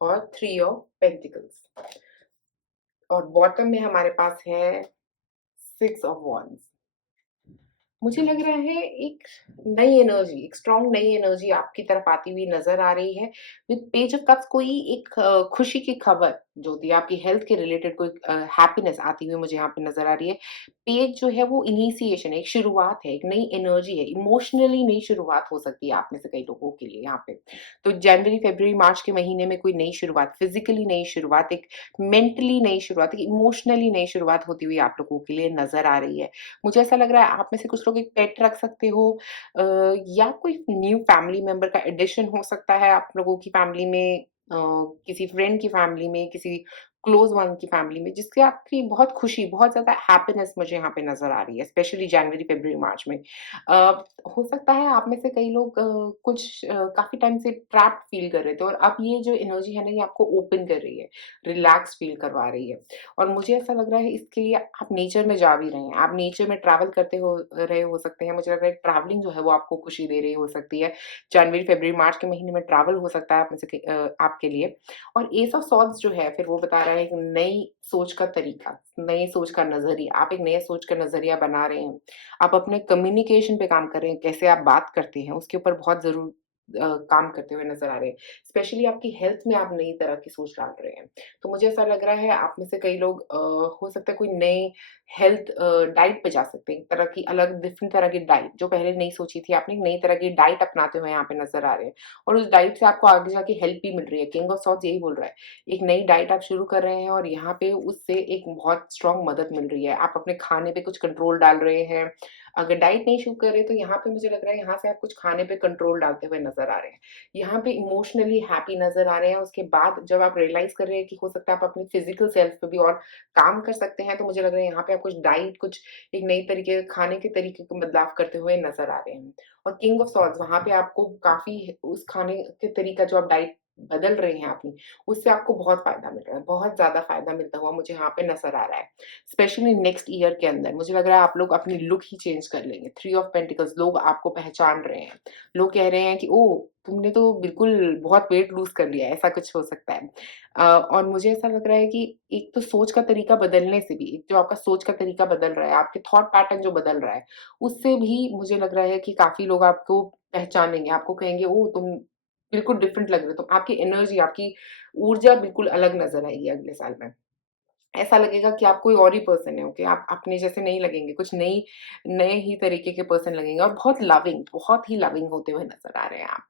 और थ्री ऑफ पेंटिकल्स और बॉटम में हमारे पास है सिक्स ऑफ वॉन्ड्स। मुझे लग रहा है एक नई एनर्जी, एक स्ट्रॉन्ग नई एनर्जी आपकी तरफ आती हुई नज़र आ रही है। विद पेज ऑफ कप्स कोई एक खुशी की खबर जो होती है आपकी हेल्थ के रिलेटेड, कोई हैप्पीनेस आती हुई मुझे यहाँ पे नज़र आ रही है। पेज जो है वो इनिशिएशन है, एक शुरुआत है, एक नई एनर्जी है, इमोशनली नई शुरुआत हो सकती है आप में से कई लोगों के लिए यहाँ पे। तो जनवरी, फ़रवरी, मार्च के महीने में कोई नई शुरुआत, फिज़िकली नई शुरुआत, एक मेंटली नई शुरुआत, एक इमोशनली नई शुरुआत होती हुई आप लोगों के लिए नज़र आ रही है। मुझे ऐसा लग रहा है आप में से कुछ लोग एक पेट रख सकते हो, अ, या कोई न्यू फैमिली मेंबर का एडिशन हो सकता है आप लोगों की फैमिली में, किसी फ्रेंड की फैमिली में, किसी क्लोज़ वन की फैमिली में, जिससे आपकी बहुत खुशी, बहुत ज़्यादा हैप्पीनेस मुझे यहाँ पे नज़र आ रही है, स्पेशली जनवरी, फरवरी, मार्च में। हो सकता है आप में से कई लोग कुछ काफ़ी टाइम से ट्रैप्ड फ़ील कर रहे थे और अब ये जो एनर्जी है ना, ये आपको ओपन कर रही है, रिलैक्स फ़ील करवा रही है। और मुझे ऐसा लग रहा है इसके लिए आप नेचर में जा भी रहे हैं, आप नेचर में ट्रैवल करते हो रहे हो सकते हैं। मुझे लग रहा है ट्रैवलिंग जो है वो आपको खुशी दे रही हो सकती है। जनवरी, फरवरी, मार्च के महीने में ट्रैवल हो सकता है आप में से आपके लिए। और एस ऑफ सॉर्ड्स जो है फिर वो बता रहा है एक नई सोच का तरीका, नई सोच का नज़रिया, आप एक नए सोच का नज़रिया बना रहे हैं। आप अपने कम्युनिकेशन पे काम कर रहे हैं, कैसे आप बात करते हैं उसके ऊपर बहुत ज़रूर काम करते हुए नज़र आ रहे हैं। स्पेशली आपकी हेल्थ में आप नई तरह की सोच डाल रहे हैं। तो मुझे ऐसा लग रहा है आप में से कई लोग हो सकता है कोई नए हेल्थ डाइट पे जा सकते हैं। एक तरह की अलग डिफरेंट तरह की डाइट जो पहले नहीं सोची थी आपने, एक नई तरह की डाइट अपनाते हुए यहाँ पे नज़र आ रहे हैं और उस डाइट से आपको आगे जाके हेल्प भी मिल रही है। किंग ऑफ सॉर्ड्स यही बोल रहा है। एक नई डाइट आप शुरू कर रहे हैं और यहाँ पे उससे एक बहुत स्ट्रॉन्ग मदद मिल रही है। आप अपने खाने पे कुछ कंट्रोल डाल रहे हैं। अगर डाइट नहीं शुरू कर रहे तो यहाँ पे मुझे लग रहा है यहाँ से आप कुछ खाने पे कंट्रोल डालते हुए नज़र आ रहे हैं। यहाँ पे इमोशनली हैप्पी नज़र आ रहे हैं। उसके बाद जब आप रियलाइज़ कर रहे हैं कि हो सकता है आप अपनी फिज़िकल सेल्फ पे भी और काम कर सकते हैं, तो मुझे लग रहा है यहाँ पे आप कुछ डाइट, कुछ एक नई तरीके खाने के तरीके को बदलाव करते हुए नज़र आ रहे हैं। और किंग ऑफ सॉर्ड्स वहाँ पे आपको काफ़ी उस खाने के तरीका जो आप डाइट बदल रहे हैं अपनी, उससे आपको बहुत फ़ायदा मिल रहा है, बहुत ज़्यादा फ़ायदा मिलता हुआ मुझे यहाँ पे नज़र आ रहा है। स्पेशली नेक्स्ट ईयर के अंदर मुझे लग रहा है आप लोग अपनी लुक ही चेंज कर लेंगे। थ्री ऑफ पेंटिकल्स, लोग आपको पहचान रहे हैं। लोग कह रहे हैं कि ओह! तुमने तो बिल्कुल बहुत वेट लूज़ कर लिया है, ऐसा कुछ हो सकता है। और मुझे ऐसा लग रहा है कि एक तो सोच का तरीका बदलने से भी, एक जो आपका सोच का तरीका बदल रहा है, आपके थॉट पैटर्न जो बदल रहा है, उससे भी मुझे लग रहा है कि काफ़ी लोग आपको पहचानेंगे, आपको कहेंगे ओह! तुम बिल्कुल डिफरेंट लग रहे हो। तो आपकी एनर्जी, आपकी ऊर्जा बिल्कुल अलग नज़र आएगी अगले साल में। ऐसा लगेगा कि आप कोई और ही पर्सन है, ओके? आप अपने जैसे नहीं लगेंगे, कुछ नए ही तरीके के पर्सन लगेंगे और बहुत ही लविंग होते हुए नज़र आ रहे हैं आप।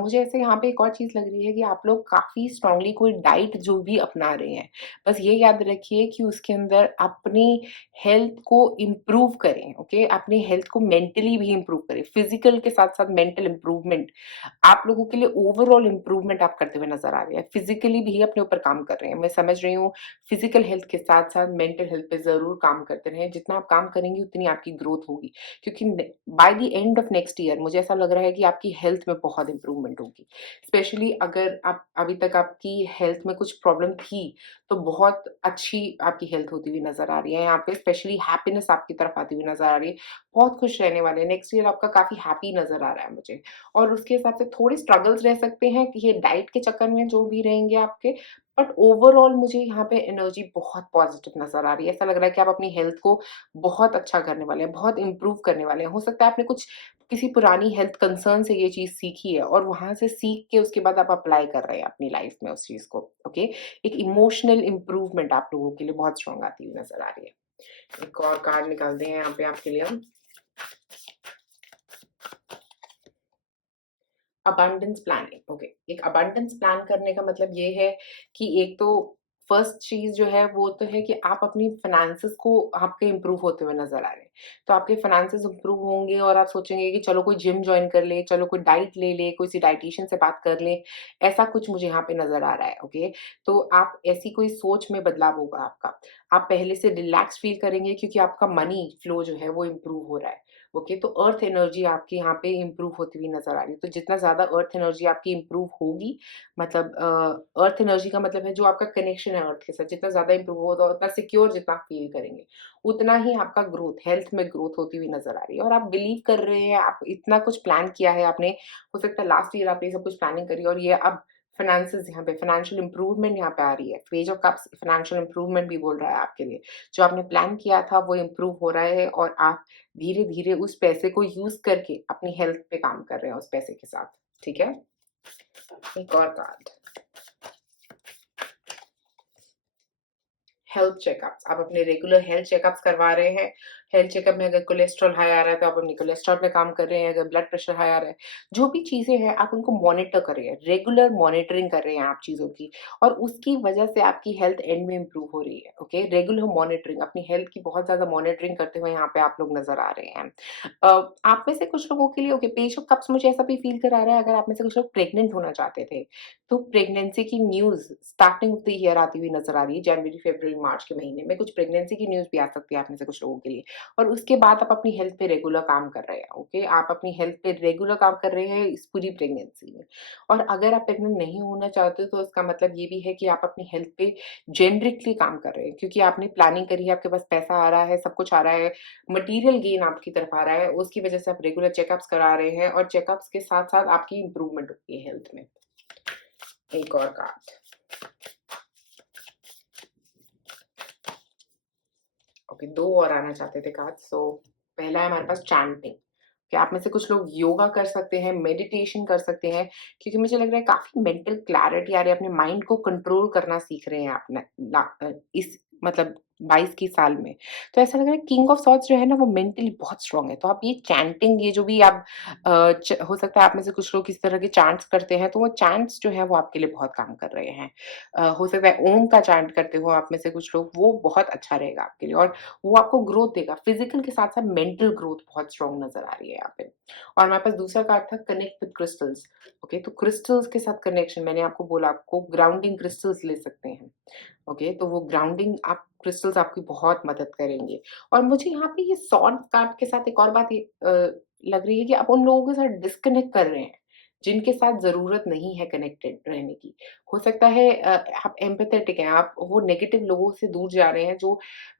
मुझे ऐसे यहाँ पे एक और चीज़ लग रही है कि आप लोग काफ़ी स्ट्रॉन्गली कोई डाइट जो भी अपना रहे हैं, बस ये याद रखिए कि उसके अंदर अपनी हेल्थ को इम्प्रूव करें, ओके? अपनी हेल्थ को मेंटली भी इम्प्रूव करें, फिज़िकल के साथ-साथ मेंटल इम्प्रूवमेंट आप लोगों के लिए ओवरऑल इम्प्रूवमेंट आप करते हुए नज़र आ रहे हैं। फिज़िकली भी अपने ऊपर काम कर रहे हैं। मैं समझ रही हूँ फिज़िकल हेल्थ के साथ-साथ मेंटल हेल्थ पे ज़रूर काम करते रहें। जितना आप काम करेंगी उतनी आपकी ग्रोथ होगी। क्योंकि ने by the end of next year मुझे ऐसा लग रहा है कि आपकी हेल्थ में बहुत इम्प्रूवमेंट होगी। स्पेशली अगर आप अभी तक आपकी हेल्थ में कुछ प्रॉब्लम थी, तो बहुत अच्छी आपकी हेल्थ होती हुई नज़र आ रही है। यहाँ पे स्पेशली हैप्पीनेस आपकी तरफ आती हुई नज़र आ रही है। बहुत खुश रहने वाले हैं। नेक्स्ट ईयर आपका काफ़ी हैप्पी नज़र आ रहा है मुझे। और उसके हिसाब से थोड़े स्ट्रगल्स रह सकते हैं कि ये डाइट के चक्कर में जो भी रहेंगे आपके, बट ओवरऑल मुझे यहाँ पे एनर्जी बहुत पॉजिटिव नज़र आ रही है। ऐसा लग रहा है कि आप अपनी हेल्थ को बहुत अच्छा करने वाले हैं, बहुत इम्प्रूव करने वाले हैं। हो सकता है आपने कुछ किसी पुरानी हेल्थ कंसर्न से ये चीज़ सीखी है और वहाँ से सीख के उसके बाद आप अप्लाई कर रहे हैं अपनी लाइफ में उस चीज़ को, ओके? एक इमोशनल इम्प्रूवमेंट आप लोगों के लिए बहुत स्ट्रॉन्ग आती हुई नज़र आ रही है। एक और कार्ड निकालते हैं यहाँ पे आपके लिए हम। Abundance planning, okay. एक अबंडेंस प्लान करने का मतलब ये है कि एक तो फर्स्ट चीज़ जो है वो तो है कि आप अपनी फाइनेंसेस को आपके इम्प्रूव होते हुए नज़र आ रहे हैं। तो आपके फाइनेंसेस इम्प्रूव होंगे और आप सोचेंगे कि चलो कोई जिम जॉइन कर ले, चलो कोई डाइट ले ले, किसी डायटीशियन से बात कर ले, ऐसा कुछ मुझे यहाँ पे नज़र आ रहा है, ओके। तो आप ऐसी कोई सोच में बदलाव होगा आपका। आप पहले से रिलैक्स फील करेंगे क्योंकि आपका मनी फ्लो जो है वो इम्प्रूव हो रहा है। ओके, तो अर्थ एनर्जी आपकी यहाँ पे इम्प्रूव होती हुई नज़र आ रही है। तो जितना ज़्यादा अर्थ एनर्जी आपकी इम्प्रूव होगी, मतलब अर्थ एनर्जी का मतलब है जो आपका कनेक्शन है अर्थ के साथ, जितना ज़्यादा इम्प्रूव होगा, उतना सिक्योर जितना आप फ़ील करेंगे, उतना ही आपका ग्रोथ, हेल्थ में ग्रोथ होती हुई नज़र आ रही है। और आप बिलीव कर रहे हैं, आप इतना कुछ प्लान किया है आपने, हो सकता है लास्ट ईयर आपने ये सब कुछ प्लानिंग करी और ये अब फाइनेंसेस यहाँ पे फाइनेंशियल इम्प्रूवमेंट यहाँ पे आ रही है। Page of cups financial improvement भी बोल रहा है आपके लिए। जो आपने प्लान किया था वो इम्प्रूव हो रहा है और आप धीरे-धीरे उस पैसे को यूज़ करके अपनी हेल्थ पे काम कर रहे हैं उस पैसे के साथ, ठीक है? एक और कार्ड, हेल्थ चेकअप्स। आप अपने रेगुलर हेल्थ चेकअप्स करवा रहे हैं। हेल्थ चेकअप में अगर कोलेस्ट्रॉल हाई आ रहा है, तो आप अपनी कोलेस्ट्रॉल पे काम कर रहे हैं। अगर ब्लड प्रेशर हाई आ रहा है, जो भी चीज़ें हैं, आप उनको मॉनिटर कर रहे हैं। रेगुलर मॉनिटरिंग कर रहे हैं आप चीज़ों की और उसकी वजह से आपकी हेल्थ एंड में इम्प्रूव हो रही है, ओके? रेगुलर मॉनिटरिंग, अपनी हेल्थ की बहुत ज़्यादा मॉनिटरिंग करते हुए यहाँ पे आप लोग नज़र आ रहे हैं। आप में से कुछ लोगों के लिए ओके, पेज ऑफ कप्स मुझे ऐसा भी फ़ील करा रहा है, अगर आप में से कुछ लोग प्रेग्नेंट होना चाहते थे, तो प्रेगनेंसी की news starting of the year आती हुई नज़र आ रही है, जनवरी, फरवरी, मार्च के महीने में कुछ प्रेगनेंसी की न्यूज़ भी आ सकती है आप में से कुछ लोगों के लिए। और उसके बाद आप अपनी हेल्थ पे रेगुलर काम कर रहे हैं, ओके? आप अपनी हेल्थ पे रेगुलर काम कर रहे हैं इस पूरी प्रेगनेंसी में। और अगर आप प्रेग्नेंट नहीं होना चाहते तो इसका मतलब ये भी है कि आप अपनी हेल्थ पे जेनेरिकली काम कर रहे हैं क्योंकि आपने प्लानिंग करी है, आपके पास पैसा आ रहा है, सब कुछ आ रहा है, मटीरियल गेन आपकी तरफ आ रहा है, उसकी वजह से आप रेगुलर चेकअप्स करा रहे हैं और चेकअप्स के साथ-साथ आपकी इम्प्रूवमेंट होती है हेल्थ में। एक और कार्ड, ओके, 2 और आना चाहते थे कार्ड। सो पहला है हमारे पास चैंटिंग। कि आप में से कुछ लोग योगा कर सकते हैं, मेडिटेशन कर सकते हैं, क्योंकि मुझे लग रहा है काफ़ी मेंटल क्लैरिटी आ रही है, अपने माइंड को कंट्रोल करना सीख रहे हैं आप इस मतलब 22 की साल में। तो ऐसा लग रहा है किंग ऑफ सॉर्ड्स जो है ना वो मेंटली बहुत स्ट्रॉन्ग है। तो आप ये चैंटिंग ये जो भी आप हो सकता है आप में से कुछ लोग इस तरह के चैंट्स करते हैं, तो वो चैंट्स जो है वो आपके लिए बहुत काम कर रहे हैं। हो सकता है ओम का चैंट करते हो आप में से कुछ लोग, वो बहुत अच्छा रहेगा आपके लिए और वो आपको ग्रोथ देगा। फिज़िकल के साथ-साथ मेंटल ग्रोथ बहुत स्ट्रॉन्ग नज़र आ रही है यहाँ पे। और हमारे पास दूसरा कार्ड था कनेक्ट विद क्रिस्टल्स। ओके, तो क्रिस्टल्स के साथ कनेक्शन मैंने आपको बोला आपको ग्राउंडिंग क्रिस्टल्स ले सकते हैं। ओके, तो वो ग्राउंडिंग आप क्रिस्टल्स आपकी बहुत मदद करेंगे। और मुझे यहाँ पे ये सॉर्ड कार्ड के साथ एक और बात ये लग रही है कि आप उन लोगों के साथ डिस्कनेक्ट कर रहे हैं, जिनके साथ ज़रूरत नहीं है कनेक्टेड रहने की। हो सकता है आप एम्पैथेटिक हैं, आप वो नेगेटिव लोगों से दूर जा रहे हैं जो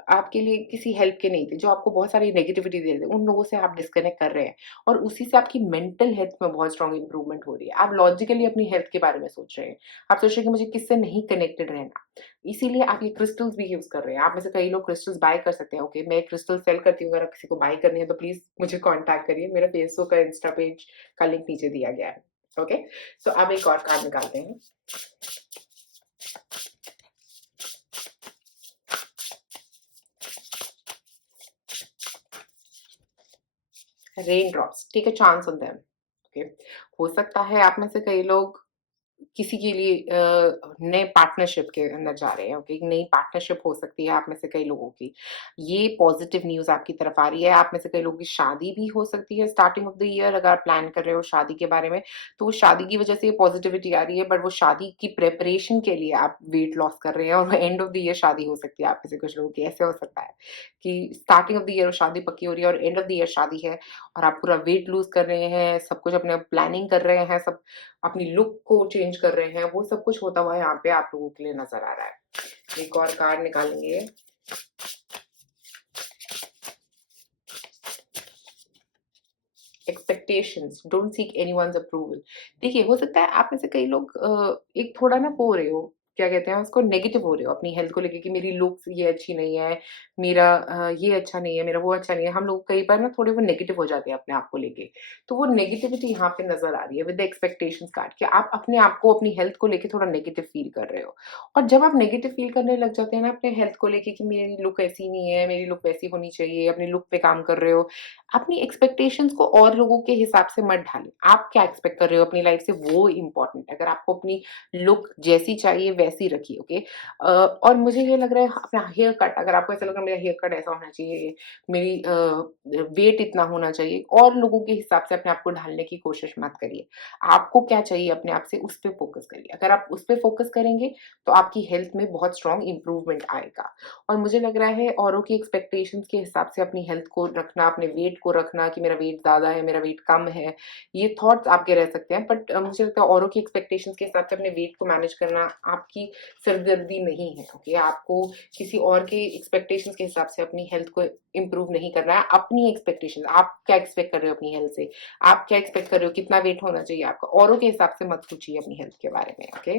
आपके लिए किसी हेल्प के नहीं थे, जो आपको बहुत सारी नेगेटिविटी दे रहे थे, उन लोगों से आप डिस्कनेक्ट कर रहे हैं और उसी से आपकी मेंटल हेल्थ में बहुत स्ट्रॉन्ग इम्प्रूवमेंट हो रही है। आप लॉजिकली अपनी हेल्थ के बारे में सोच रहे हैं। आप सोच रहे हैं कि मुझे किससे नहीं कनेक्टेड रहना। इसीलिए आप ये क्रिस्टल्स भी यूज़ कर रहे हैं। आप में से कई लोग क्रिस्टल्स बाय कर सकते हैं, ओके? मैं क्रिस्टल सेल करती हूँ, अगर किसी को बाय करनी है तो प्लीज़ मुझे कॉन्टैक्ट करिए। मेरा फेसबुक और इंस्टा पेज का लिंक नीचे दिया गया है, ओके? सो अब एक और कार्ड निकालते हैं। Rain drops, take a chance on them. Okay, हो सकता है आप में से कई लोग किसी के लिए नए पार्टनरशिप के अंदर जा रहे हैं। ओके, एक नई पार्टनरशिप हो सकती है आप में से कई लोगों की। ये पॉजिटिव न्यूज़ आपकी तरफ आ रही है। आप में से कई लोगों की शादी भी हो सकती है स्टार्टिंग ऑफ द ईयर। अगर आप प्लान कर रहे हो शादी के बारे में, तो वो शादी की वजह से ये पॉजिटिविटी आ रही है, बट वो शादी की प्रिपरेशन के लिए आप वेट लॉस कर रहे हैं और एंड ऑफ द ईयर शादी हो सकती है आप में से कुछ लोगों की। ऐसे हो सकता है कि स्टार्टिंग ऑफ द ईयर शादी पक्की हो रही है और एंड ऑफ द ईयर शादी है, और आप पूरा वेट लूज़ कर रहे हैं, सब कुछ अपने प्लानिंग कर रहे हैं, सब अपनी लुक को चेंज कर रहे हैं, वो सब कुछ होता हुआ यहाँ पे आप लोगों के लिए नज़र आ रहा है। एक और कार्ड निकालेंगे। Expectations, don't seek anyone's approval. देखिए, हो सकता है आप में से कई लोग एक थोड़ा ना वो हो रहे हो, क्या कहते हैं उसको, नेगेटिव हो रहे हो अपनी हेल्थ को लेके कि मेरी लुक्स ये अच्छी नहीं है, मेरा ये अच्छा नहीं है, मेरा वो अच्छा नहीं है। हम लोग कई बार ना थोड़े वो नेगेटिव हो जाते हैं अपने आप को लेके। तो वो नेगेटिविटी यहाँ पे नज़र आ रही है विद द एक्सपेक्टेशंस कार्ड, कि आप अपने आप को, अपनी हेल्थ को लेके थोड़ा नेगेटिव फील कर रहे हो। और जब आप नेगेटिव फील करने लग जाते हैं ना अपने हेल्थ को लेके कि मेरी लुक ऐसी नहीं है, मेरी लुक वैसी होनी चाहिए, अपनी लुक पे काम कर रहे हो, अपनी एक्सपेक्टेशंस को और लोगों के हिसाब से मत ढालें। आप क्या एक्सपेक्ट कर रहे हो अपनी लाइफ से, वो इम्पोर्टेंट है। अगर आपको अपनी लुक जैसी चाहिए वैसी रखिए, ओके? और मुझे ये लग रहा है अपना हेयर कट, अगर आपको ऐसा लग रहा है मेरा हेयर कट ऐसा होना चाहिए, मेरी वेट इतना होना चाहिए, और लोगों के हिसाब से अपने आप को ढालने की कोशिश मत करिए। आपको क्या चाहिए अपने आप से, उस पे फोकस करिए। अगर आप उस पे फोकस करेंगे, तो आपकी हेल्थ में बहुत स्ट्रॉन्ग इम्प्रूवमेंट आएगा। और मुझे लग रहा है औरों की एक्सपेक्टेशंस के हिसाब से अपनी हेल्थ को रखना, अपने वेट को रखना कि मेरा वेट ज़्यादा है, मेरा वेट कम है, ये थॉट्स आपके रह सकते हैं। बट मुझे लगता है औरों की एक्सपेक्टेशंस के हिसाब से अपने वेट को मैनेज करना आपकी सिरदर्दी नहीं है, ओके? आपको किसी और के एक्सपेक्टेशंस के हिसाब से अपनी हेल्थ को इम्प्रूव नहीं करना है। अपनी एक्सपेक्टेशंस, आप क्या एक्सपेक्ट कर रहे हो अपनी हेल्थ से? आप क्या एक्सपेक्ट कर रहे हो, कितना वेट होना चाहिए आपका? औरों के हिसाब से मत सोचिए अपनी हेल्थ के बारे में, ओके?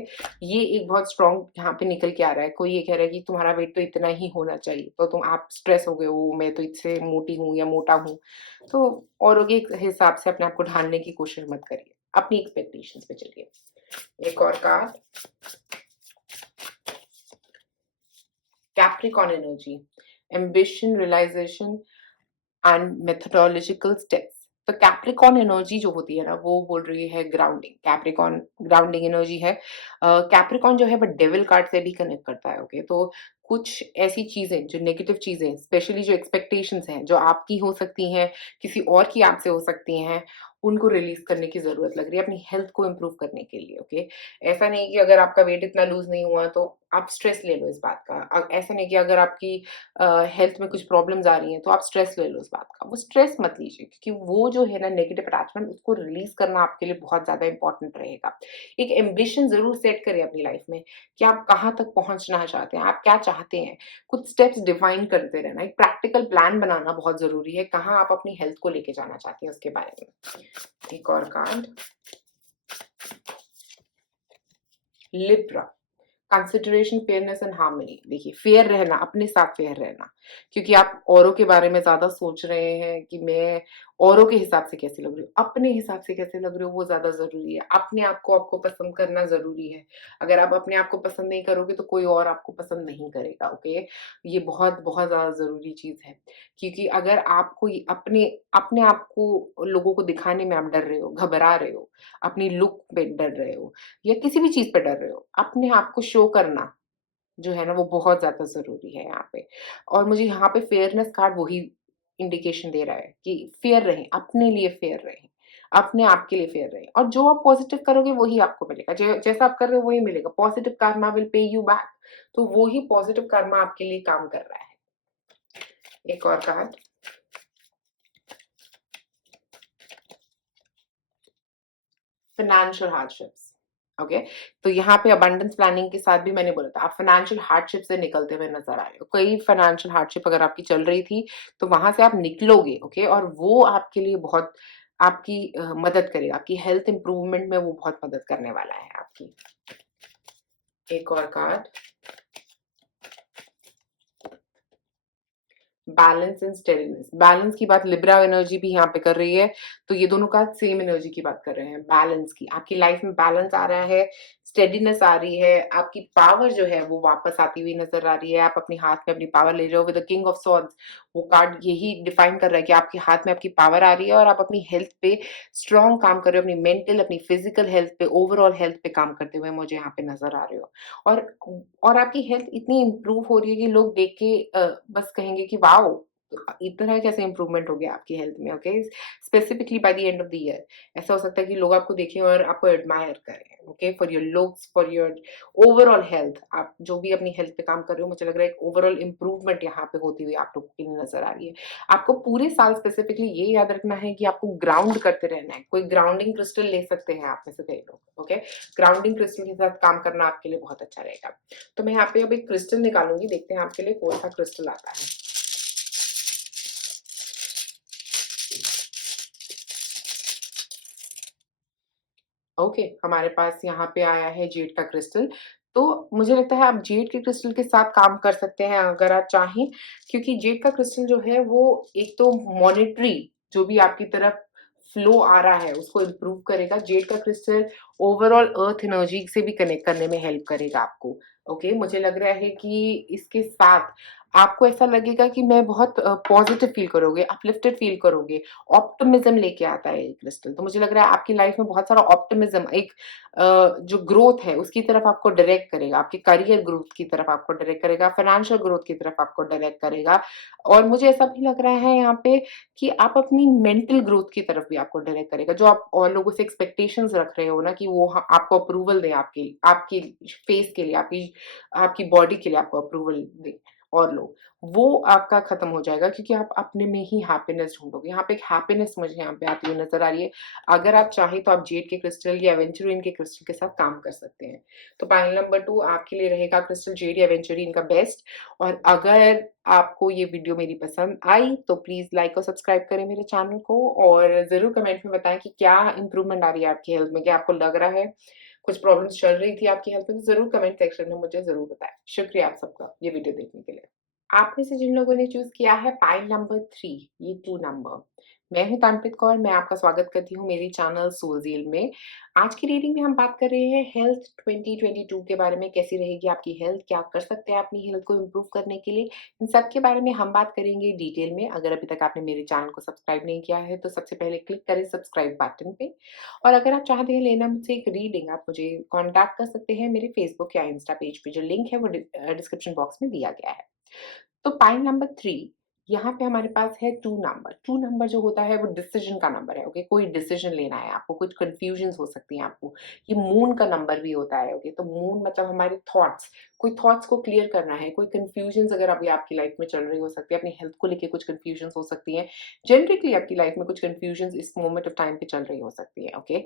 ये एक बहुत स्ट्रॉन्ग यहाँ पे निकल के आ रहा है। कोई ये कह रहा है कि तुम्हारा वेट तो इतना ही होना चाहिए, तो तुम आप स्ट्रेस हो गए हो, मैं तो इससे मोटी हूँ या मोटा हूँ। तो औरों के हिसाब से अपने आप को ढालने की कोशिश मत करिए, अपनी एक्सपेक्टेशंस पे चलिए। एक और card, Capricorn energy, ambition, realisation and methodological steps. तो कैप्रिकॉर्न एनर्जी जो होती है ना, वो बोल रही है ग्राउंडिंग। कैप्रिकॉर्न ग्राउंडिंग एनर्जी है। कैप्रिकॉर्न जो है बट डेविल कार्ड से भी कनेक्ट करता है, ओके? तो कुछ ऐसी चीजें जो नेगेटिव चीजें, स्पेशली जो एक्सपेक्टेशंस हैं, जो आपकी हो सकती हैं, किसी और की आपसे हो सकती हैं, उनको रिलीज करने की जरूरत लग रही है अपनी हेल्थ को इम्प्रूव करने के लिए, ओके? ऐसा नहीं कि अगर आपका वेट इतना लूज नहीं हुआ तो आप स्ट्रेस ले लो इस बात का। ऐसा नहीं कि अगर आपकी हेल्थ में कुछ प्रॉब्लम्स आ रही हैं, तो आप स्ट्रेस ले लो इस बात का। वो स्ट्रेस मत लीजिए, क्योंकि वो जो है ना नेगेटिव अटैचमेंट, उसको रिलीज़ करना आपके लिए बहुत ज़्यादा इम्पोर्टेंट रहेगा। एक एम्बिशन ज़रूर सेट करें अपनी लाइफ़ में कि आप कहाँ तक पहुँचना चाहते हैं, आप क्या चाहते हैं। कुछ स्टेप्स डिफाइन करते रहना, एक प्रैक्टिकल प्लान बनाना बहुत ज़रूरी है, कहाँ आप अपनी हेल्थ को लेके जाना चाहते हैं उसके बारे में। एक और card, Libra, consideration, fairness and harmony. देखिए, फेयर रहना, अपने साथ फेयर रहना, क्योंकि आप औरों के बारे में ज़्यादा सोच रहे हैं कि मैं औरों के हिसाब से कैसे लग रही हूँ, अपने हिसाब से कैसे लग रहे हो, वो ज़्यादा ज़रूरी है। अपने आप को आपको पसंद करना ज़रूरी है। अगर आप अपने आप को पसंद नहीं करोगे, तो कोई और आपको पसंद नहीं करेगा, ओके? ये बहुत, बहुत ज़्यादा ज़रूरी चीज़ है, क्योंकि अगर आपको ये अपने अपने आप को लोगों को दिखाने में आप डर रहे हो, घबरा रहे हो, अपनी लुक पे डर रहे हो, या किसी भी चीज़ पे डर रहे हो, अपने आप को शो करना जो है ना, वो बहुत ज़्यादा ज़रूरी है यहाँ पे। और मुझे यहाँ पे फेयरनेस कार्ड वही इंडिकेशन दे रहा है कि फेयर रहें, अपने लिए फेयर रहें, अपने आप के लिए फेयर रहें, और जो आप पॉज़िटिव करोगे वही आपको मिलेगा। जैसा आप कर रहे हो वही मिलेगा। Positive Karma will pay you back. तो वो ही पॉज़िटिव कर्मा आपके लिए काम कर रहा है। एक और कार्ड, फाइनेंशियल हार्डशिप्स, ओके? तो यहाँ पे अबंडेंस प्लानिंग के साथ भी मैंने बोला था, आप फाइनेंशियल हार्डशिप से निकलते हुए नज़र आ रहे हो। कोई फाइनेंशियल हार्डशिप अगर आपकी चल रही थी, तो वहाँ से आप निकलोगे, ओके? और वो आपके लिए बहुत आपकी मदद करेगा, आपकी हेल्थ इम्प्रूवमेंट में वो बहुत मदद करने वाला है आपकी। एक और card, balance and steadiness. Balance की बात लिब्रा एनर्जी भी यहाँ पे कर रही है, तो ये दोनों का सेम एनर्जी की बात कर रहे हैं, बैलेंस की। आपकी लाइफ में बैलेंस आ रहा है, स्टेडीनेस आ रही है, आपकी पावर जो है वो वापस आती हुई नजर आ रही है, आप अपनी हाथ में अपनी पावर ले रहे हो with the king of swords. वो कार्ड यही डिफाइन कर रहा है कि आपके हाथ में आपकी पावर आ रही है और आप अपनी हेल्थ पे स्ट्रॉन्ग काम कर रहे हो, अपनी मेंटल, अपनी फिजिकल हेल्थ पे, ओवरऑल हेल्थ पे काम करते हुए मुझे यहाँ पे नजर आ रहे हो। और और आपकी हेल्थ इतनी इम्प्रूव हो रही है कि लोग देख के बस कहेंगे कि वाओ, इतना कैसे इम्प्रूवमेंट हो गया आपकी हेल्थ में। Okay, specifically by the end of the year ऐसा हो सकता है कि लोग आपको देखें और आपको एडमायर करें। Okay, for your looks, for your overall health. आप जो भी अपनी हेल्थ पे काम कर रहे हो, मुझे लग रहा है एक ओवरऑल इम्प्रूवमेंट यहाँ पे होती हुई आप लोगों की नजर आ रही है। आपको पूरे साल स्पेसिफिकली ये याद रखना है कि आपको ग्राउंड करते रहना है। कोई ग्राउंडिंग क्रिस्टल ले सकते हैं आप में से कई लोग। ओके, ग्राउंडिंग क्रिस्टल के साथ काम करना आपके लिए बहुत अच्छा रहेगा। तो मैं यहाँ पे अब एक क्रिस्टल निकालूंगी, देखते हैं आपके लिए कौन सा क्रिस्टल आता है। ओके, हमारे पास यहाँ पे आया है जेड का क्रिस्टल। तो मुझे लगता है आप जेड के क्रिस्टल के साथ काम कर सकते हैं अगर आप चाहें, क्योंकि जेड का क्रिस्टल जो है वो एक तो मॉनेटरी जो भी आपकी तरफ फ्लो आ रहा है उसको इम्प्रूव करेगा। जेड का क्रिस्टल ओवरऑल अर्थ एनर्जी से भी कनेक्ट करने में हेल्प करेगा आपको। ओके, मुझे लग रहा है कि इसके साथ आपको ऐसा लगेगा कि मैं बहुत पॉजिटिव फील करोगे, अपलिफ्टेड फील करोगे, ऑप्टिमिज्म लेके आता है ये क्रिस्टल। तो मुझे लग रहा है आपकी लाइफ में बहुत सारा ऑप्टिमिज्म, एक जो ग्रोथ है उसकी तरफ आपको डायरेक्ट करेगा, आपके करियर ग्रोथ की तरफ आपको डायरेक्ट करेगा, फाइनेंशियल ग्रोथ की तरफ आपको डायरेक्ट करेगा। और मुझे ऐसा भी लग रहा है यहाँ पे कि आप अपनी मेंटल ग्रोथ की तरफ भी आपको डायरेक्ट करेगा। जो आप और लोगों से एक्सपेक्टेशंस रख रहे हो ना कि वो आपको अप्रूवल दें, आपकी आपकी फेस के लिए, आपकी आपकी बॉडी के लिए आपको अप्रूवल दें और लोग, वो आपका खत्म हो जाएगा, क्योंकि आप अपने में ही हैप्पीनेस ढूंढोगे। यहाँ पे एक हैप्पीनेस मुझे यहाँ पे आती हुई नजर आ रही है। अगर आप चाहें तो आप जेड के क्रिस्टल या एवेंचुरिन के क्रिस्टल के साथ काम कर सकते हैं। तो पाइल नंबर 2 आपके लिए रहेगा क्रिस्टल जेड या एवेंचुरिन का बेस्ट। और अगर आपको ये वीडियो मेरी पसंद आई तो प्लीज लाइक और सब्सक्राइब करें मेरे चैनल को, और जरूर कमेंट में बताएं कि क्या इंप्रूवमेंट आ रही है आपकी हेल्थ में, क्या आपको लग रहा है कुछ प्रॉब्लम्स चल रही थी आपकी हेल्थ में, तो जरूर कमेंट सेक्शन में मुझे जरूर बताएं। शुक्रिया आप सबका ये वीडियो देखने के लिए। आप में से जिन लोगों ने चूज़ किया है पाइल नंबर 3, ये 2 नंबर, मैं हूँ तनप्रीत कौर, मैं आपका स्वागत करती हूँ मेरी चैनल सोलज़ील में। आज की रीडिंग में हम बात कर रहे हैं हेल्थ 2022 के बारे में, कैसी रहेगी आपकी हेल्थ, क्या कर सकते हैं अपनी हेल्थ को इम्प्रूव करने के लिए, इन सब के बारे में हम बात करेंगे डिटेल में। अगर अभी तक आपने मेरे चैनल को सब्सक्राइब नहीं किया है तो सबसे पहले क्लिक करें सब्सक्राइब बटन पे। और अगर आप चाहते हैं लेना मुझसे एक रीडिंग, आप मुझे कॉन्टैक्ट कर सकते हैं मेरे फेसबुक या इंस्टा पेज पे, जो लिंक है वो डिस्क्रिप्शन बॉक्स में दिया गया है। तो पाइल नंबर 3, यहाँ पे हमारे पास है 2 नंबर। 2 नंबर जो होता है वो डिसीजन का नंबर है। ओके, कोई डिसीजन लेना है आपको, कुछ कंफ्यूजन्स हो सकती हैं आपको। ये मून का नंबर भी होता है। ओके, तो मून मतलब हमारे थॉट्स, कोई थॉट्स को क्लियर करना है, कोई कंफ्यूजन्स अगर अभी आपकी लाइफ में चल रही हो सकती है, अपनी हेल्थ को लेके कुछ कंफ्यूजन्स हो सकती हैं। जनरली आपकी लाइफ में कुछ कंफ्यूजन्स इस मोमेंट ऑफ टाइम पे चल रही हो सकती है। ओके,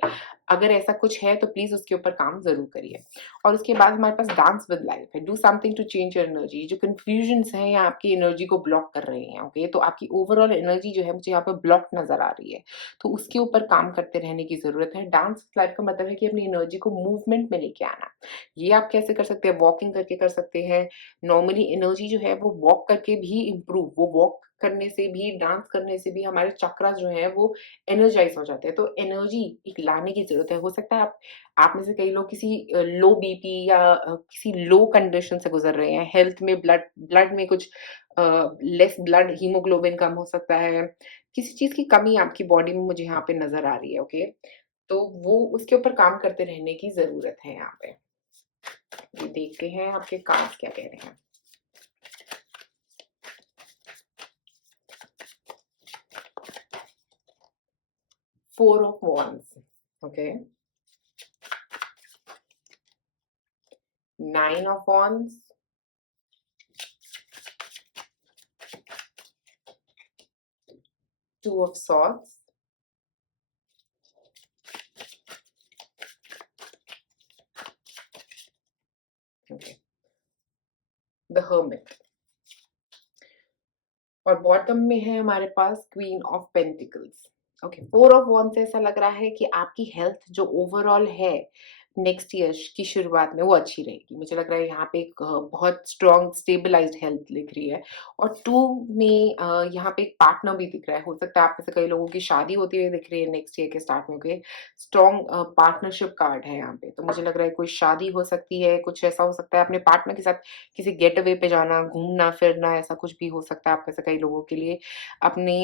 अगर ऐसा कुछ है तो प्लीज उसके ऊपर काम जरूर करिए। और उसके बाद हमारे पास डांस विद लाइफ है, do something to change your energy. जो कंफ्यूजन्स हैं या आपकी एनर्जी को ब्लॉक कर रहे हैं, ओके, तो आपकी ओवरऑल एनर्जी जो है मुझे यहाँ पे ब्लॉक नजर आ रही है, तो उसके ऊपर काम करते रहने की जरूरत है। डांस विद लाइफ का मतलब है कि अपनी एनर्जी को मूवमेंट में लेके आना। ये आप कैसे कर सकते हैं? वॉकिंग करके कर सकते हैं। नॉर्मली एनर्जी जो है वो वॉक करके भी इम्प्रूव, वो वॉक करने से भी, डांस करने से भी हमारे चक्रास जो है वो एनर्जाइज हो जाते हैं। तो एनर्जी एक लाने की जरूरत है। हो सकता है आप में से कई लोग किसी लो बीपी या किसी लो कंडीशन से गुजर रहे हैं, हेल्थ में ब्लड ब्लड में कुछ लेस ब्लड, हीमोग्लोबिन कम हो सकता है, किसी चीज की कमी आपकी बॉडी में मुझे यहाँ पे नजर आ रही है। ओके, तो वो उसके ऊपर काम करते रहने की जरूरत है। यहाँ पे ये देखते हैं आपके कार्ड्स क्या कह रहे हैं। 4 of wands, okay, 9 of wands, 2 of swords, okay, the hermit, और बॉटम में है हमारे पास queen of pentacles. Okay, 4 of wand से ऐसा लग रहा है कि आपकी हेल्थ जो ओवरऑल है नेक्स्ट ईयर की शुरुआत में वो अच्छी रहेगी। मुझे लग रहा है यहाँ पे एक बहुत स्ट्रॉन्ग स्टेबलाइज़्ड हेल्थ दिख रही है। और 2 में यहाँ पे एक पार्टनर भी दिख रहा है। हो सकता है आप में से कई लोगों की शादी होती हुई दिख रही है नेक्स्ट ईयर के स्टार्ट में, ओके। स्ट्रॉन्ग पार्टनरशिप कार्ड है यहाँ पे। तो मुझे लग रहा है कोई शादी हो सकती है, कुछ ऐसा हो सकता है अपने पार्टनर के साथ किसी गेट अवे पे जाना, घूमना-फिरना, ऐसा कुछ भी हो सकता है आप में से कई लोगों के लिए। अपने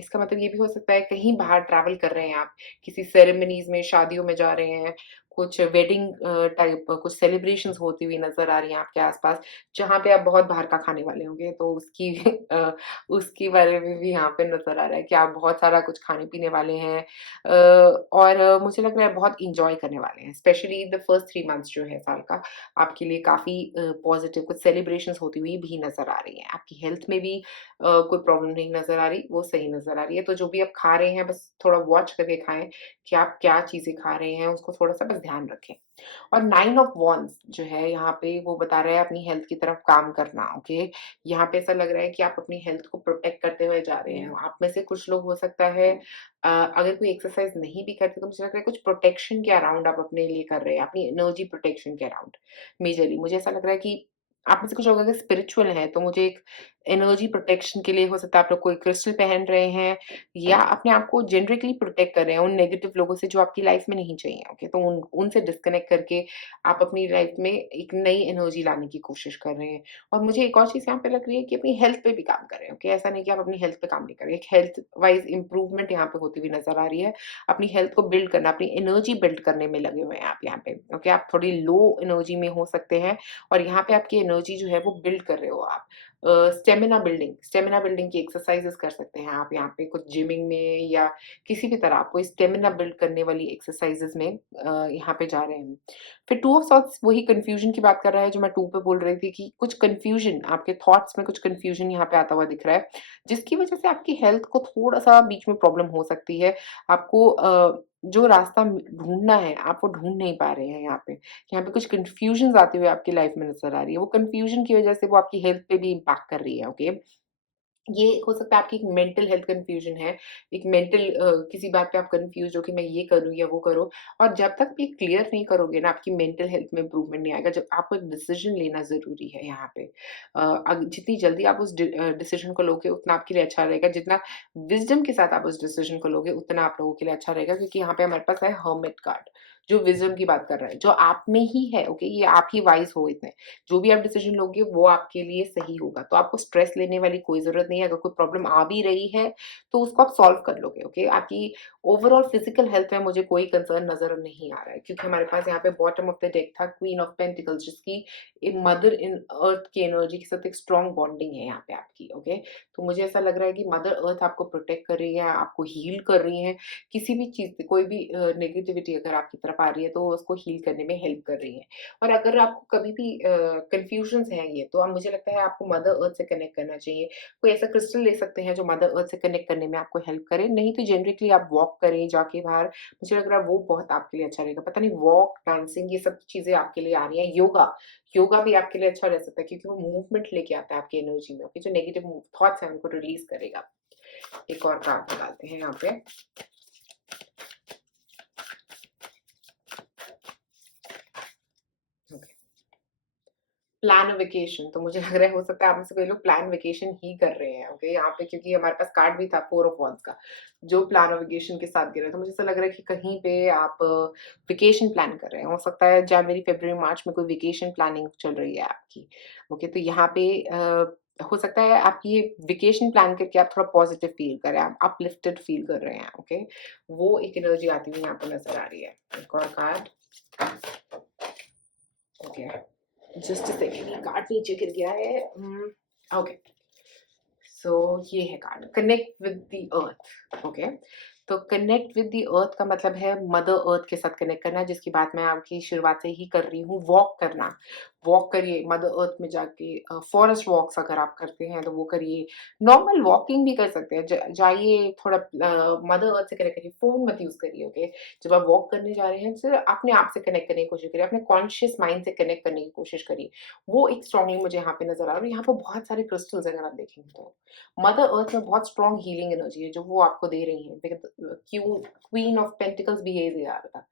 इसका मतलब ये भी हो सकता है कहीं बाहर ट्रैवल कर रहे हैं आप, किसी सेरेमनीज़ में, शादियों में जा रहे हैं, कुछ वेडिंग टाइप कुछ सेलिब्रेशंस होती हुई नज़र आ रही हैं आपके आस-पास, जहाँ पे आप बहुत बाहर का खाने वाले होंगे, तो उसकी अ, उसके बारे में भी यहाँ पे नज़र आ रहा है कि आप बहुत सारा कुछ खाने-पीने वाले हैं। और मुझे लग रहा है बहुत एन्जॉय करने वाले हैं, स्पेशली द फर्स्ट 3 मंथ्स जो है साल का, आपके लिए काफ़ी पॉज़िटिव कुछ सेलिब्रेशंस होती हुई भी नज़र आ रही हैं। आपकी हेल्थ में भी कोई प्रॉब्लम नहीं नज़र आ रही, वो सही नज़र आ रही है। तो जो भी आप खा रहे हैं, बस थोड़ा वॉच करके खाएँ कि आप क्या चीज़ें खा रहे हैं, उसको थोड़ा-सा बस ध्यान रखें। और 9 ऑफ वांड्स जो है यहाँ पे वो बता रहा है अपनी हेल्थ की तरफ काम करना, ओके? यहाँ पे ऐसा लग रहा है कि आप अपनी हेल्थ को प्रोटेक्ट करते हुए जा रहे हैं। आप में से कुछ लोग हो सकता है अगर कोई एक्सरसाइज़ नहीं भी करते तो मुझे लग रहा है कुछ प्रोटेक्शन के अराउंड आप अपने लिए कर रहे हैं, अपनी एनर्जी प्रोटेक्शन के अराउंड मेजरली। मुझे ऐसा लग रहा है कि आप में से कुछ लोग अगर स्पिरिचुअल हैं, तो मुझे एक एनर्जी प्रोटेक्शन के लिए हो सकता है आप लोग कोई क्रिस्टल पहन रहे हैं या अपने आप को जेनेरिकली प्रोटेक्ट कर रहे हैं उन नेगेटिव लोगों से जो आपकी लाइफ में नहीं चाहिए, ओके? तो उनसे डिस्कनेक्ट करके आप अपनी लाइफ में एक नई एनर्जी लाने की कोशिश कर रहे हैं। और मुझे एक और चीज़ यहाँ पे लग रही है कि अपनी हेल्थ पे भी काम कर रहे हैं, ओके? ऐसा नहीं कि आप अपनी हेल्थ पे काम नहीं कर रहे, एक हेल्थ वाइज़ इम्प्रूवमेंट यहाँ पे होती हुई नज़र आ रही है। अपनी हेल्थ को बिल्ड करना, अपनी एनर्जी बिल्ड करने में लगे हुए हैं आप यहाँ पे, ओके? आप थोड़ी लो एनर्जी में हो सकते हैं और यहाँ पे आपकी एनर्जी जो है वो बिल्ड कर रहे हो आप। स्टेमिना बिल्डिंग की एक्सरसाइज़ेज़ कर सकते हैं आप यहाँ पे कुछ जिमिंग में या किसी भी तरह आपको स्टेमिना बिल्ड करने वाली एक्सरसाइज़ेज़ में यहाँ पे जा रहे हैं। फिर 2 ऑफ सॉर्ट्स वही कन्फ्यूज़न की बात कर रहा है जो मैं 2 पे बोल रही थी कि कुछ कन्फ्यूज़न आपके थॉट्स में कुछ कन्फ्यूज़न यहाँ पे आता हुआ दिख रहा है, जिसकी वज़ह से आपकी हेल्थ को थोड़ा-सा बीच में प्रॉब्लम हो सकती है। आपको जो रास्ता ढूँढना है, आप वो ढूँढ नहीं पा रहे हैं यहाँ पे। यहाँ पे कुछ कन्फ्यूजन्स आते हुए आपकी लाइफ में नज़र आ रही है। वो कन्फ्यूजन की वज़ह से वो आपकी हेल्थ पे भी इम्पैक्ट कर रही है, ओके? ये हो सकता है आपकी एक मेंटल हेल्थ कन्फ्यूजन है, एक मेंटल किसी बात पे आप कन्फ्यूज़ हो कि मैं ये करूँ या वो करूँ और जब तक भी क्लियर नहीं करोगे ना, आपकी मेंटल हेल्थ में इम्प्रूवमेंट नहीं आएगा। जब आपको एक डिसीज़न लेना ज़रूरी है यहाँ पे। जितनी जल्दी आप उस डिसीज़न को लोगे उतना आपके लिए अच्छा रहेगा, जितना विज़डम के साथ आप उस डिसीज़न को लोगे उतना आप लोगों के लिए अच्छा रहेगा क्योंकि यहाँ पे हमारे पास है हर्मिट कार्ड, जो विज़डम की बात कर रहा है, जो आप में ही है, ओके? ये आप ही वाइज़ हो इतने। जो भी आप डिसीज़न लोगे वो आपके लिए सही होगा। तो आपको स्ट्रेस लेने वाली कोई ज़रूरत नहीं है। अगर कोई प्रॉब्लम आ भी रही है, तो उसको आप सॉल्व कर लोगे, ओके? आपकी ओवरऑल फिज़िकल हेल्थ में मुझे कोई कंसर्न नज़र नहीं आ रहा है क्योंकि हमारे पास यहाँ पे बॉटम ऑफ द डेक था क्वीन ऑफ पेंटिकल्स जिसकी एक मदर इन अर्थ की एनर्जी के साथ एक स्ट्रॉन्ग बॉन्डिंग है यहाँ पे आपकी, ओके? तो मुझे ऐसा लग रहा है कि मदर अर्थ आपको प्रोटेक्ट कर रही है, आपको हील कर रही है। किसी भी चीज़ से कोई भी नेगेटिविटी अगर आपकी तरफ आ रही है, तो उसको हील करने में हेल्प कर रही है। और अगर आपको कभी भी कन्फ्यूजन्स हैं ये, तो अब मुझे लगता है आपको मदर अर्थ से कनेक्ट करना चाहिए। कोई ऐसा क्रिस्टल ले सकते हैं जो मदर अर्थ से कनेक्ट करने में आपको हेल्प करे, नहीं तो जेनेरिकली आप वॉक करें जाके बाहर, मुझे लग रहा है वो बहुत आपके लिए अच्छा रहेगा। पता नहीं वॉक, डांसिंग ये सब चीज़ें आपके लिए आ रही हैं, योगा, योगा भी आपके लिए अच्छा रह सकता है क्योंकि वो मूवमेंट लेके आता है आपकी एनर्जी में, आपके जो नेगेटिव थॉट्स हैं उनको रिलीज़ करेगा। एक और कार्ड निकालते हैं यहाँ पे। ओके। प्लान अ वेकेशन तो मुझे लग रहा है हो सकता है आप में से कई लोग प्लान वेकेशन ही कर रहे हैं, ओके? यहाँ पे क्योंकि हमारे पास कार्ड भी था 4 ऑफ वांड्स का, जो प्लान अ वेकेशन के साथ गिरा है। तो मुझे ऐसा लग रहा है कि कहीं पे आप वेकेशन प्लान कर रहे हैं। हो सकता है जनवरी, फरवरी, मार्च में कोई वेकेशन प्लानिंग चल रही है आपकी, ओके? तो यहाँ पे हो सकता है आप ये वेकेशन प्लान करके आप थोड़ा पॉजिटिव फील कर रहे हैं, आप अपलिफ्टेड फील कर रहे हैं, ओके? वो एक एनर्जी आती हुई यहाँ पे नज़र आ रही है। एक और card, okay. Just a second, ये कार्ड नीचे गिर गया है। ओके, सो ये है card connect with the earth, okay? तो कनेक्ट विद द अर्थ का मतलब है मदर अर्थ के साथ कनेक्ट करना, जिसकी बात मैं आपकी शुरुआत से ही कर रही हूँ। वॉक करना, वॉक करिए मदर अर्थ में जाके, फॉरेस्ट वॉक्स अगर आप करते हैं तो वो करिए। नॉर्मल वॉकिंग भी कर सकते हैं, जाइए थोड़ा मदर अर्थ से कनेक्ट करिए, फ़ोन मत यूज़ करिए, ओके? जब आप वॉक करने जा रहे हैं, सिर्फ़ अपने आप से कनेक्ट करने की कोशिश करिए, अपने कॉन्शियस माइंड से कनेक्ट करने की कोशिश करिए। वो एक स्ट्रांगली मुझे यहाँ पे नज़र आ रहा है और यहाँ पे बहुत सारे क्रिस्टल्स अगर आप देखेंगे तो। मदर अर्थ में बहुत स्ट्रॉन्ग हीलिंग एनर्जी है जो वो आपको दे रही हैं। क्वीन ऑफ पेंटिकल्स भी यही दिया था।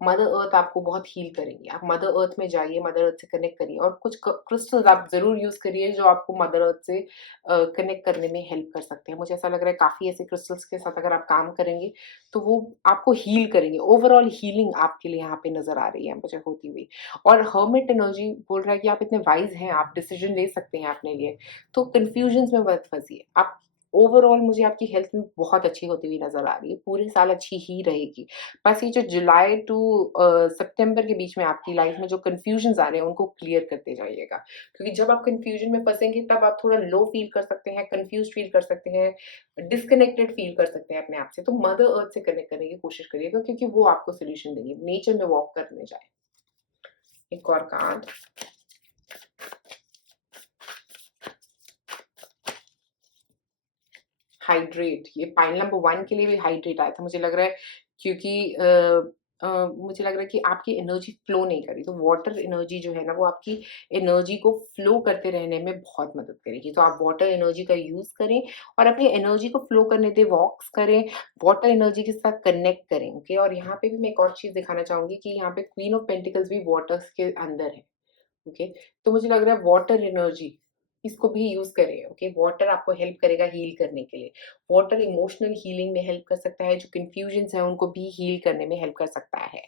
मदर अर्थ आपको बहुत हील करेंगी। आप मदर अर्थ में जाइए, मदर अर्थ से कनेक्ट करिए और कुछ क्रिस्टल्स आप ज़रूर यूज़ करिए जो आपको मदर अर्थ से कनेक्ट करने में हेल्प कर सकते हैं। मुझे ऐसा लग रहा है काफ़ी ऐसे क्रिस्टल्स के साथ अगर आप काम करेंगे, तो वो आपको हील करेंगे। ओवरऑल हीलिंग आपके लिए यहाँ पे नज़र आ रही है मुझे होती हुई। और हर्मिट एनर्जी बोल रहा है कि आप इतने वाइज़ हैं, आप डिसीज़न ले सकते हैं अपने लिए, तो कन्फ्यूजन्स में मत फँसिए। आप ओवरऑल मुझे आपकी हेल्थ में बहुत अच्छी होती हुई नज़र आ रही है, पूरे साल अच्छी ही रहेगी। बस ये जो जुलाई टू सितंबर के बीच में आपकी लाइफ में जो कन्फ्यूजन्स आ रहे हैं, उनको क्लियर करते जाइएगा। क्योंकि जब आप कन्फ्यूजन में फँसेंगे, तब आप थोड़ा लो फ़ील कर सकते हैं, कन्फ्यूज़्ड फ़ील कर सकते हैं, डिस्कनेक्टेड फ़ील कर सकते हैं अपने आप से। तो मदर अर्थ से कनेक्ट करने की कोशिश करिएगा क्योंकि वो आपको सॉल्यूशन देंगी। नेचर में वॉक करने जाएँ। एक और कार्ड। हाइड्रेट, ये पाइल नंबर 1 के लिए भी हाइड्रेट आया था। मुझे लग रहा है क्योंकि मुझे लग रहा है कि आपकी एनर्जी फ्लो नहीं कर रही, तो वाटर एनर्जी जो है ना, वो आपकी एनर्जी को फ्लो करते रहने में बहुत मदद करेगी। तो आप वाटर एनर्जी का यूज़ करें और अपनी एनर्जी को फ्लो करने दें, वॉक्स करें, वाटर एनर्जी के साथ कनेक्ट करें, ओके? और यहाँ पे भी मैं एक और चीज़ दिखाना चाहूँगी कि यहाँ पे क्वीन ऑफ पेंटिकल्स भी वाटर्स के अंदर है। ओके, तो मुझे लग रहा है वाटर एनर्जी इसको भी यूज करें। ओके, वाटर आपको हेल्प करेगा हील करने के लिए। वाटर इमोशनल हीलिंग में हेल्प कर सकता है, जो कंफ्यूजन्स है उनको भी हील करने में हेल्प कर सकता है।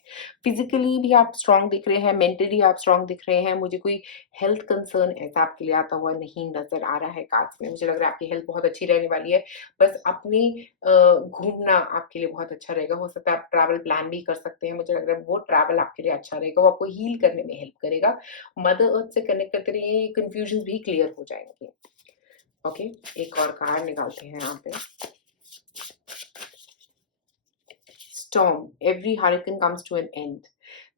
फिजिकली भी आप स्ट्रांग दिख रहे हैं, मेंटली आप स्ट्रांग दिख रहे हैं। मुझे कोई हेल्थ कंसर्न ऐसा आपके लिए आता हुआ नहीं नजर आ रहा है कार्ड्स में। मुझे लग रहा है आपकी हेल्थ बहुत अच्छी रहने वाली है। बस अपनी घूमना आपके लिए बहुत अच्छा रहेगा। हो सकता है आप ट्रैवल प्लान भी कर सकते हैं। मुझे लग रहा है वो ट्रैवल आपके लिए अच्छा रहेगा, वो आपको हील करने में हेल्प करेगा। मदर अर्थ से कनेक्ट करते रहिए, ये कन्फ्यूजन भी क्लियर हो जाएंगे। ओके, एक और कार्ड निकालते हैं यहाँ पे। Storm, every hurricane comes to an end.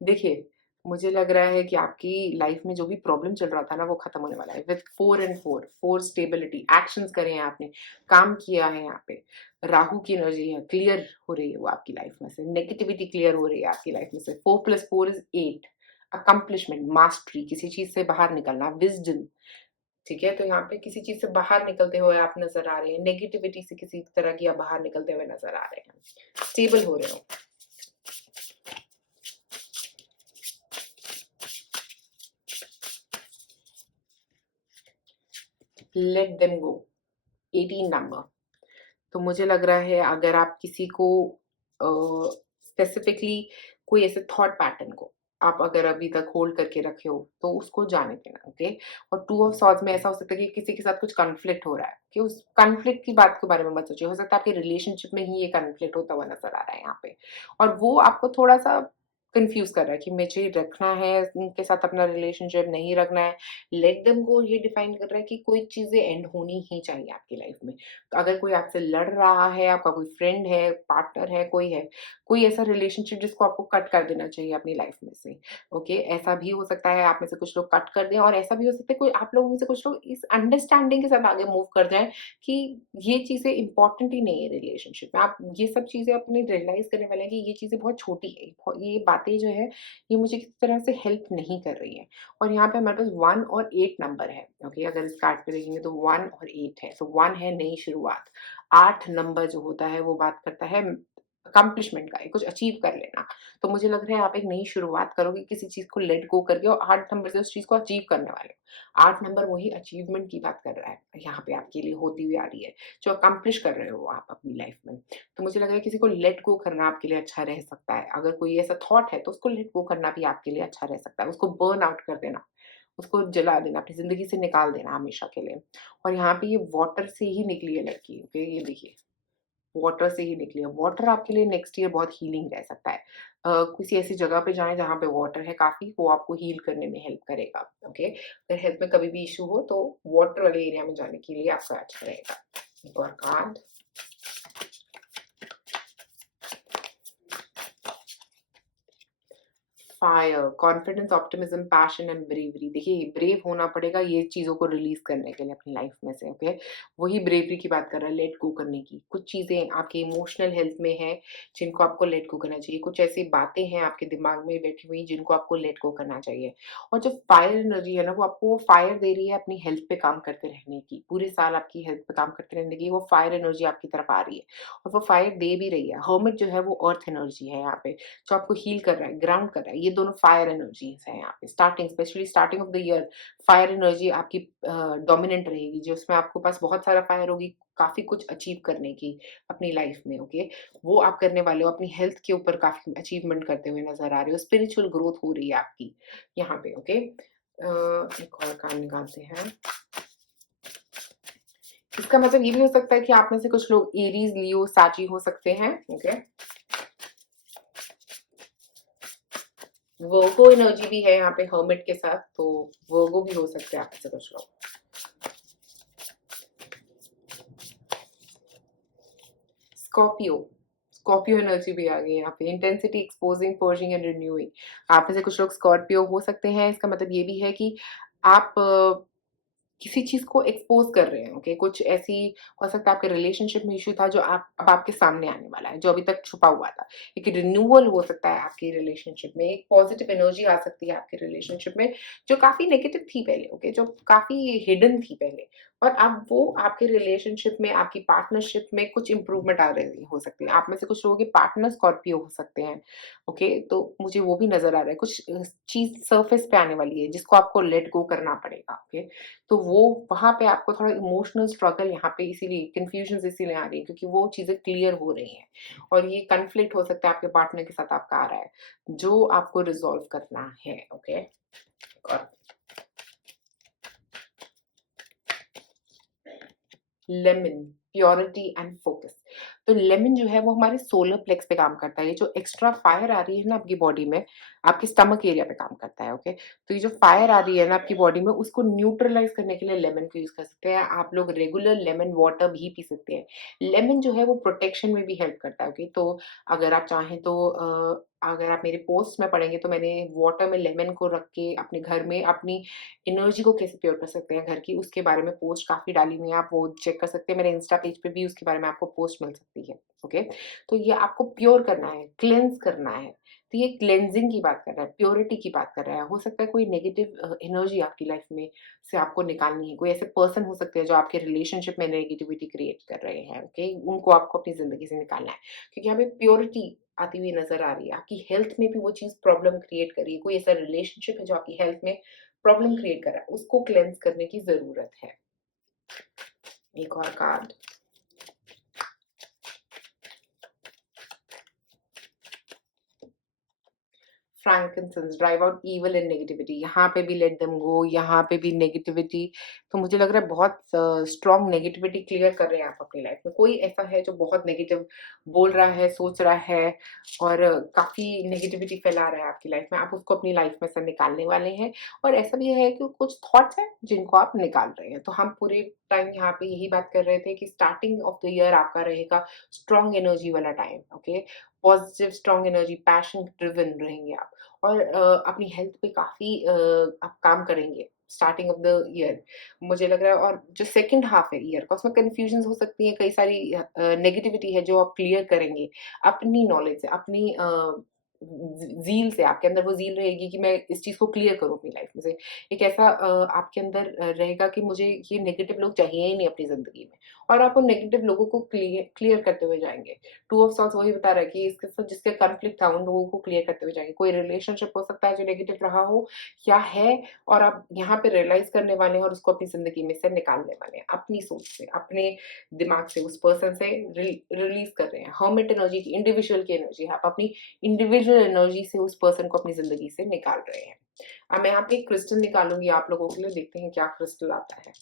देखिए, मुझे लग रहा है कि आपकी लाइफ में जो भी प्रॉब्लम चल रहा था ना, वो खत्म होने वाला है। विथ 4 एंड 4, 4 स्टेबिलिटी, एक्शंस करे हैं आपने, काम किया है यहाँ पे। राहु की एनर्जी है, क्लियर हो रही है वो आपकी लाइफ में से, नेगेटिविटी क्लियर हो रही है आपकी लाइफ में से। 4 + 4 इज 8। अकम्पलिशमेंट, मास्टरी, किसी चीज से बाहर निकलना, विजडम। ठीक है, तो यहाँ पे किसी चीज से बाहर निकलते हुए आप नजर आ रहे हैं, नेगेटिविटी से किसी तरह की आप बाहर निकलते हुए नजर आ रहे हैं, स्टेबल हो रहे हो। Let them go, 18 number. तो मुझे लग रहा है अगर आप किसी को स्पेसिफिकली कोई ऐसे थॉट पैटर्न को आप अगर अभी तक होल्ड करके रखे हो, तो उसको जाने देना। ओके, और 2 ऑफ सॉर्ड्स में ऐसा हो सकता है कि किसी के साथ कुछ कॉन्फ्लिक्ट हो रहा है, कि उस कॉन्फ्लिक्ट की बात के बारे में मत सोचिए। हो सकता है आपके रिलेशनशिप में ही ये कॉन्फ्लिक्ट होता हुआ नजर आ रहा है यहाँ पे, और वो आपको थोड़ा सा कंफ्यूज कर रहा है कि मुझे रखना है उनके साथ अपना रिलेशनशिप, नहीं रखना है। लेट देम गो ये डिफाइन कर रहा है कि कोई चीजें एंड होनी ही चाहिए आपकी लाइफ में। अगर कोई आपसे लड़ रहा है, आपका कोई फ्रेंड है, पार्टनर है, कोई ऐसा रिलेशनशिप जिसको आपको कट कर देना चाहिए अपनी लाइफ में से। ओके, ऐसा भी हो सकता है आप में से कुछ लोग कट कर दें, और ऐसा भी हो सकता है कोई आप लोगों में से कुछ लोग इस अंडरस्टैंडिंग के साथ आगे मूव कर जाएँ कि ये चीज़ें इम्पोर्टेंट ही नहीं है रिलेशनशिप में। आप ये सब चीज़ें अपने रियलाइज़ करने वाले हैं कि ये चीज़ें बहुत छोटी है, ये बातें जो है, ये मुझे किसी तरह से हेल्प नहीं कर रही हैं। और यहाँ पे हमारे पास 1 और 8 नंबर है। ओके, अगर इस कार्ड पे देखेंगे तो 1 और 8 है। तो 1 है नई शुरुआत। 8 नंबर जो होता है वो बात करता है अकम्प्लिशमेंट का, कुछ अचीव कर लेना। तो मुझे लग रहा है आप एक नई शुरुआत करोगे किसी चीज़ को लेट गो करके, और 8 नंबर से उस चीज़ को अचीव करने वाले हो। 8 नंबर वही अचीवमेंट की बात कर रहा है, यहाँ पे आपके लिए होती हुई आ रही है, जो अकम्प्लिश कर रहे हो आप अपनी लाइफ में। तो मुझे लग रहा है किसी को लेट गो करना आपके लिए अच्छा रह सकता है। अगर कोई ऐसा थॉट है तो उसको लेट गो करना भी आपके लिए अच्छा रह सकता है। उसको बर्न आउट कर देना, उसको जला देना, अपनी ज़िंदगी से निकाल देना हमेशा के लिए। और यहाँ पे ये वाटर से ही निकली है लड़की, ओके? ये देखिए, वाटर से ही निकली है। वाटर आपके लिए नेक्स्ट ईयर बहुत हीलिंग रह सकता है। किसी ऐसी जगह पे जाएँ जहाँ पे वाटर है काफ़ी, वो आपको हील करने में हेल्प करेगा, ओके? अगर हेल्थ में कभी भी इश्यू हो तो वाटर वाले एरिया में जाने के लिए आपका अच्छा रहेगा। एक और card. Fire, confidence, optimism, passion and bravery. देखिए, ब्रेव होना पड़ेगा ये चीज़ों को रिलीज़ करने के लिए अपनी लाइफ में से, ओके? वही ब्रेवरी की बात कर रहा है, लेट गो करने की। कुछ चीज़ें आपके इमोशनल हेल्थ में हैं, जिनको आपको लेट गो करना चाहिए। कुछ ऐसी बातें हैं आपके दिमाग में बैठी हुई, जिनको आपको लेट गो करना चाहिए। और जो फायर एनर्जी है ना, वो आपको फायर दे रही है अपनी हेल्थ पे काम करते रहने की। पूरे साल आपकी हेल्थ पे काम करते रहने की वो फायर एनर्जी आपकी तरफ आ रही है, और वो फायर दे भी रही है। हर्मिट जो है वो अर्थ एनर्जी है यहाँ पे, जो आपको हील कर रहा है, ग्राउंड कर रहा है। ये दोनों फायर एनर्जीज हैं यहाँ पे। Specially starting of the year fire energy आपकी डोमिनेंट रहेगी, जो उसमें आपके पास बहुत सारा फायर होगी, काफी कुछ अचीव करने की अपनी लाइफ में, ओके? वो आप करने वाले हो, अपनी हेल्थ के ऊपर काफी अचीवमेंट करते हुए नजर आ रहे हो। स्पिरिचुअल ग्रोथ हो रही है आपकी यहाँ पे, ओके? एक और कार्ड निकालते हैं। इसका मतलब ये भी हो सकता है कि आप में से कुछ लोग एरीज, लियो, साची हो सकते हैं, ओके? वर्गो एनर्जी भी है यहाँ पे हर्मिट के साथ, तो वर्गो भी हो सकते हैं आप में से कुछ लोग। स्कॉर्पियो, स्कॉर्पियो एनर्जी भी आ गई है यहाँ पे। Intensity, exposing, purging and renewing. आप में से कुछ लोग स्कॉर्पियो हो सकते हैं। इसका मतलब ये भी है कि आप किसी चीज को एक्सपोज कर रहे हैं, ओके? कुछ ऐसी हो सकता है आपके रिलेशनशिप में इश्यू था जो आप अब आपके सामने आने वाला है, जो अभी तक छुपा हुआ था। एक रिन्यूअल हो सकता है आपकी रिलेशनशिप में, एक पॉजिटिव एनर्जी आ सकती है आपके रिलेशनशिप में, जो काफी नेगेटिव थी पहले, ओके? जो काफी हिडन थी पहले, और अब वो आपके रिलेशनशिप में, आपकी पार्टनरशिप में कुछ इंप्रूवमेंट आ रही हो सकती है। आप में से कुछ लोगों के पार्टनर स्कॉर्पियो हो सकते हैं, ओके? तो मुझे वो भी नजर आ रहा है। कुछ चीज सर्फेस पे आने वाली है जिसको आपको लेट गो करना पड़ेगा, ओके? तो वो वहाँ पे आपको थोड़ा इमोशनल स्ट्रगल यहाँ पे इसीलिए कन्फ्यूजन्स इसीलिए आ रही है, क्योंकि वो चीज़ें क्लियर हो रही हैं, और ये कॉन्फ्लिक्ट हो सकता है आपके पार्टनर के साथ आपका आ रहा है, जो आपको रिज़ॉल्व करना है, ओके? और लेमन, प्योरिटी एंड फोकस। तो लेमन जो है वो हमारे सोलर प्लेक्स पे काम करता है। ये जो एक्स्ट्रा फायर आ रही है ना आपकी बॉडी में, आपके स्टमक एरिया पे काम करता है, ओके? तो ये जो फायर आ रही है ना आपकी बॉडी में, उसको न्यूट्रलाइज करने के लिए लेमन को यूज कर सकते हैं आप लोग। रेगुलर लेमन वाटर भी पी सकते हैं। लेमन जो है वो प्रोटेक्शन में भी हेल्प करता है, ओके? तो अगर आप चाहें तो अगर आप मेरे पोस्ट में पढ़ेंगे तो मैंने वाटर में लेमन को रख के अपने घर में अपनी एनर्जी को कैसे प्योर कर सकते हैं घर की, उसके बारे में पोस्ट काफ़ी डाली हुई है, आप वो चेक कर सकते हैं। मेरे इंस्टा पेज पे भी उसके बारे में आपको पोस्ट मिल सकती है, ओके? तो ये आपको प्योर करना है, क्लेंज़ करना है। तो ये क्लेंजिंग की बात कर रहा है, प्योरिटी की बात कर रहा है। हो सकता है कोई नेगेटिव एनर्जी आपकी लाइफ में से आपको निकालनी है। कोई ऐसे पर्सन हो सकते हैं जो आपके रिलेशनशिप में नेगेटिविटी क्रिएट कर रहे हैं, ओके? उनको आपको अपनी ज़िंदगी से निकालना है। क्योंकि यहाँ पे प्योरिटी आती हुई नज़र आ रही है। आपकी हेल्थ में भी वो चीज़ प्रॉब्लम क्रिएट कर रही है। कोई ऐसा रिलेशनशिप है जो आपकी हेल्थ में प्रॉब्लम क्रिएट कर रहा है, उसको क्लेंस करने की ज़रूरत है। एक और card. Frankincense, drive out evil and negativity. यहाँ पे भी लेट देम गो, यहाँ पे भी नेगेटिविटी। तो मुझे लग रहा है बहुत स्ट्रॉन्ग नेगेटिविटी क्लियर कर रहे हैं आप अपनी लाइफ में। कोई ऐसा है जो बहुत नेगेटिव बोल रहा है, सोच रहा है, और काफ़ी नेगेटिविटी फैला रहा है आपकी लाइफ में, आप उसको अपनी लाइफ में से निकालने वाले हैं। और ऐसा भी है कि कुछ थॉट्स हैं जिनको आप निकाल रहे हैं। तो हम पूरे टाइम यहाँ पे यही बात कर रहे थे कि स्टार्टिंग ऑफ द ईयर आपका रहेगा स्ट्रॉन्ग एनर्जी वाला time, okay? Positive strong energy, passion driven रहेंगे आप, और अपनी हेल्थ पे काफ़ी आप काम करेंगे स्टार्टिंग ऑफ द ईयर, मुझे लग रहा है। और जो सेकंड हाफ है ईयर का, उसमें कन्फ्यूजन्स हो सकती हैं, कई सारी नेगेटिविटी है जो आप क्लियर करेंगे अपनी नॉलेज से, अपनी ज़ील से। आपके अंदर वो ज़ील रहेगी कि मैं इस चीज़ को क्लियर करूँ अपनी लाइफ में से। एक ऐसा आपके अंदर रहेगा कि मुझे ये नेगेटिव लोग चाहिए ही नहीं अपनी ज़िंदगी में, और आप उन नेगेटिव लोगों को क्लियर करते हुए जाएँगे। टू ऑफ सॉर्ड्स वही बता रहा है कि इसके साथ जिसके कॉन्फ्लिक्ट था उन लोगों को क्लियर करते हुए जाएँगे। कोई रिलेशनशिप हो सकता है जो नेगेटिव रहा हो या है, और आप यहाँ पे रियलाइज़ करने वाले हैं और उसको अपनी ज़िंदगी में से निकालने वाले हैं। अपनी सोच से, अपने दिमाग से, उस पर्सन से रिलीज़ कर रहे हैं। हर्मिट एनर्जी की, इंडिविजुअल की एनर्जी है। आप अपनी इंडिविजुअल एनर्जी से उस पर्सन को अपनी ज़िंदगी से निकाल रहे हैं। अब मैं यहाँ पे एक क्रिस्टल निकालूँगी आप लोगों के लिए, देखते हैं क्या क्रिस्टल आता है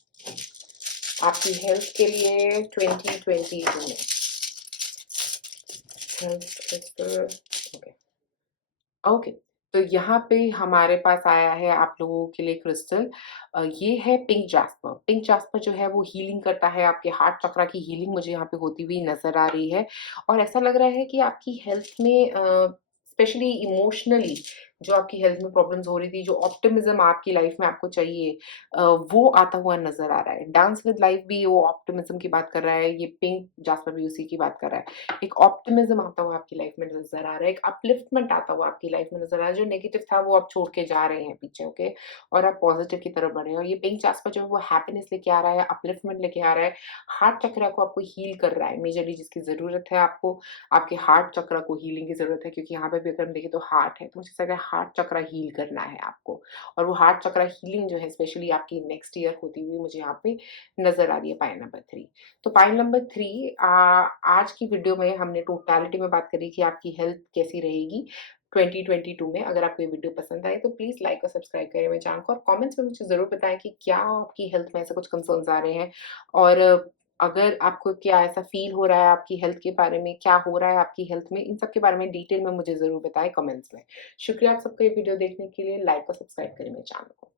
आपकी हेल्थ के लिए 2022 में। Health crystal, okay. ओके, तो यहाँ पे हमारे पास आया है आप लोगों के लिए क्रिस्टल, ये है पिंक जास्पर। पिंक जास्पर जो है वो हीलिंग करता है, आपके हार्ट चक्रा की हीलिंग मुझे यहाँ पे होती हुई नज़र आ रही है। और ऐसा लग रहा है कि आपकी हेल्थ में स्पेशली इमोशनली जो आपकी हेल्थ में प्रॉब्लम्स हो रही थी, जो ऑप्टिमिज्म आपकी लाइफ में आपको चाहिए, वो आता हुआ नज़र आ रहा है। डांस विद लाइफ भी वो ऑप्टिमिज्म की बात कर रहा है, ये पिंक जास्पर भी उसी की बात कर रहा है। एक ऑप्टिमिज्म आता हुआ आपकी लाइफ में नज़र आ रहा है, एक अपलिफ्टमेंट आता हुआ आपकी लाइफ में नज़र आ रहा है। जो नेगेटिव था वो आप छोड़ के जा रहे हैं पीछे, ओके? और आप पॉजिटिव की तरफ बढ़ रहे हैं, और ये पिंक जास्पर जो है वो हैप्पीनेस लेके आ रहा है, अपलिफ्टमेंट लेके आ रहा है, हार्ट चक्र को आपको हील कर रहा है। मेजरली जिसकी ज़रूरत है आपको, आपके हार्ट चक्र को हीलिंग की ज़रूरत है, क्योंकि यहाँ पे भी अगर हम देखें तो हार्ट है, तो मुझे ऐसा लग रहा है हार्ट चक्र हील करना है आपको। और वो हार्ट चक्र हीलिंग जो है स्पेशली आपकी नेक्स्ट ईयर होती हुई मुझे यहाँ पे नज़र आ रही है, पाइल नंबर 3। तो पाइल नंबर 3, आज की वीडियो में हमने टोटैलिटी में बात करी कि आपकी हेल्थ कैसी रहेगी 2022 में। अगर आपको ये वीडियो पसंद आए तो प्लीज़ लाइक और सब्सक्राइब करें मेरे चैनल को, और कमेंट्स में मुझे ज़रूर बताएँ कि क्या आपकी हेल्थ में ऐसे कुछ कंसर्न्स आ रहे हैं, और अगर आपको क्या ऐसा फ़ील हो रहा है आपकी हेल्थ के बारे में, क्या हो रहा है आपकी हेल्थ में, इन सब के बारे में डिटेल में मुझे ज़रूर बताएँ कमेंट्स में। शुक्रिया आप सबका ये वीडियो देखने के लिए, लाइक और सब्सक्राइब करें मेरे चैनल को।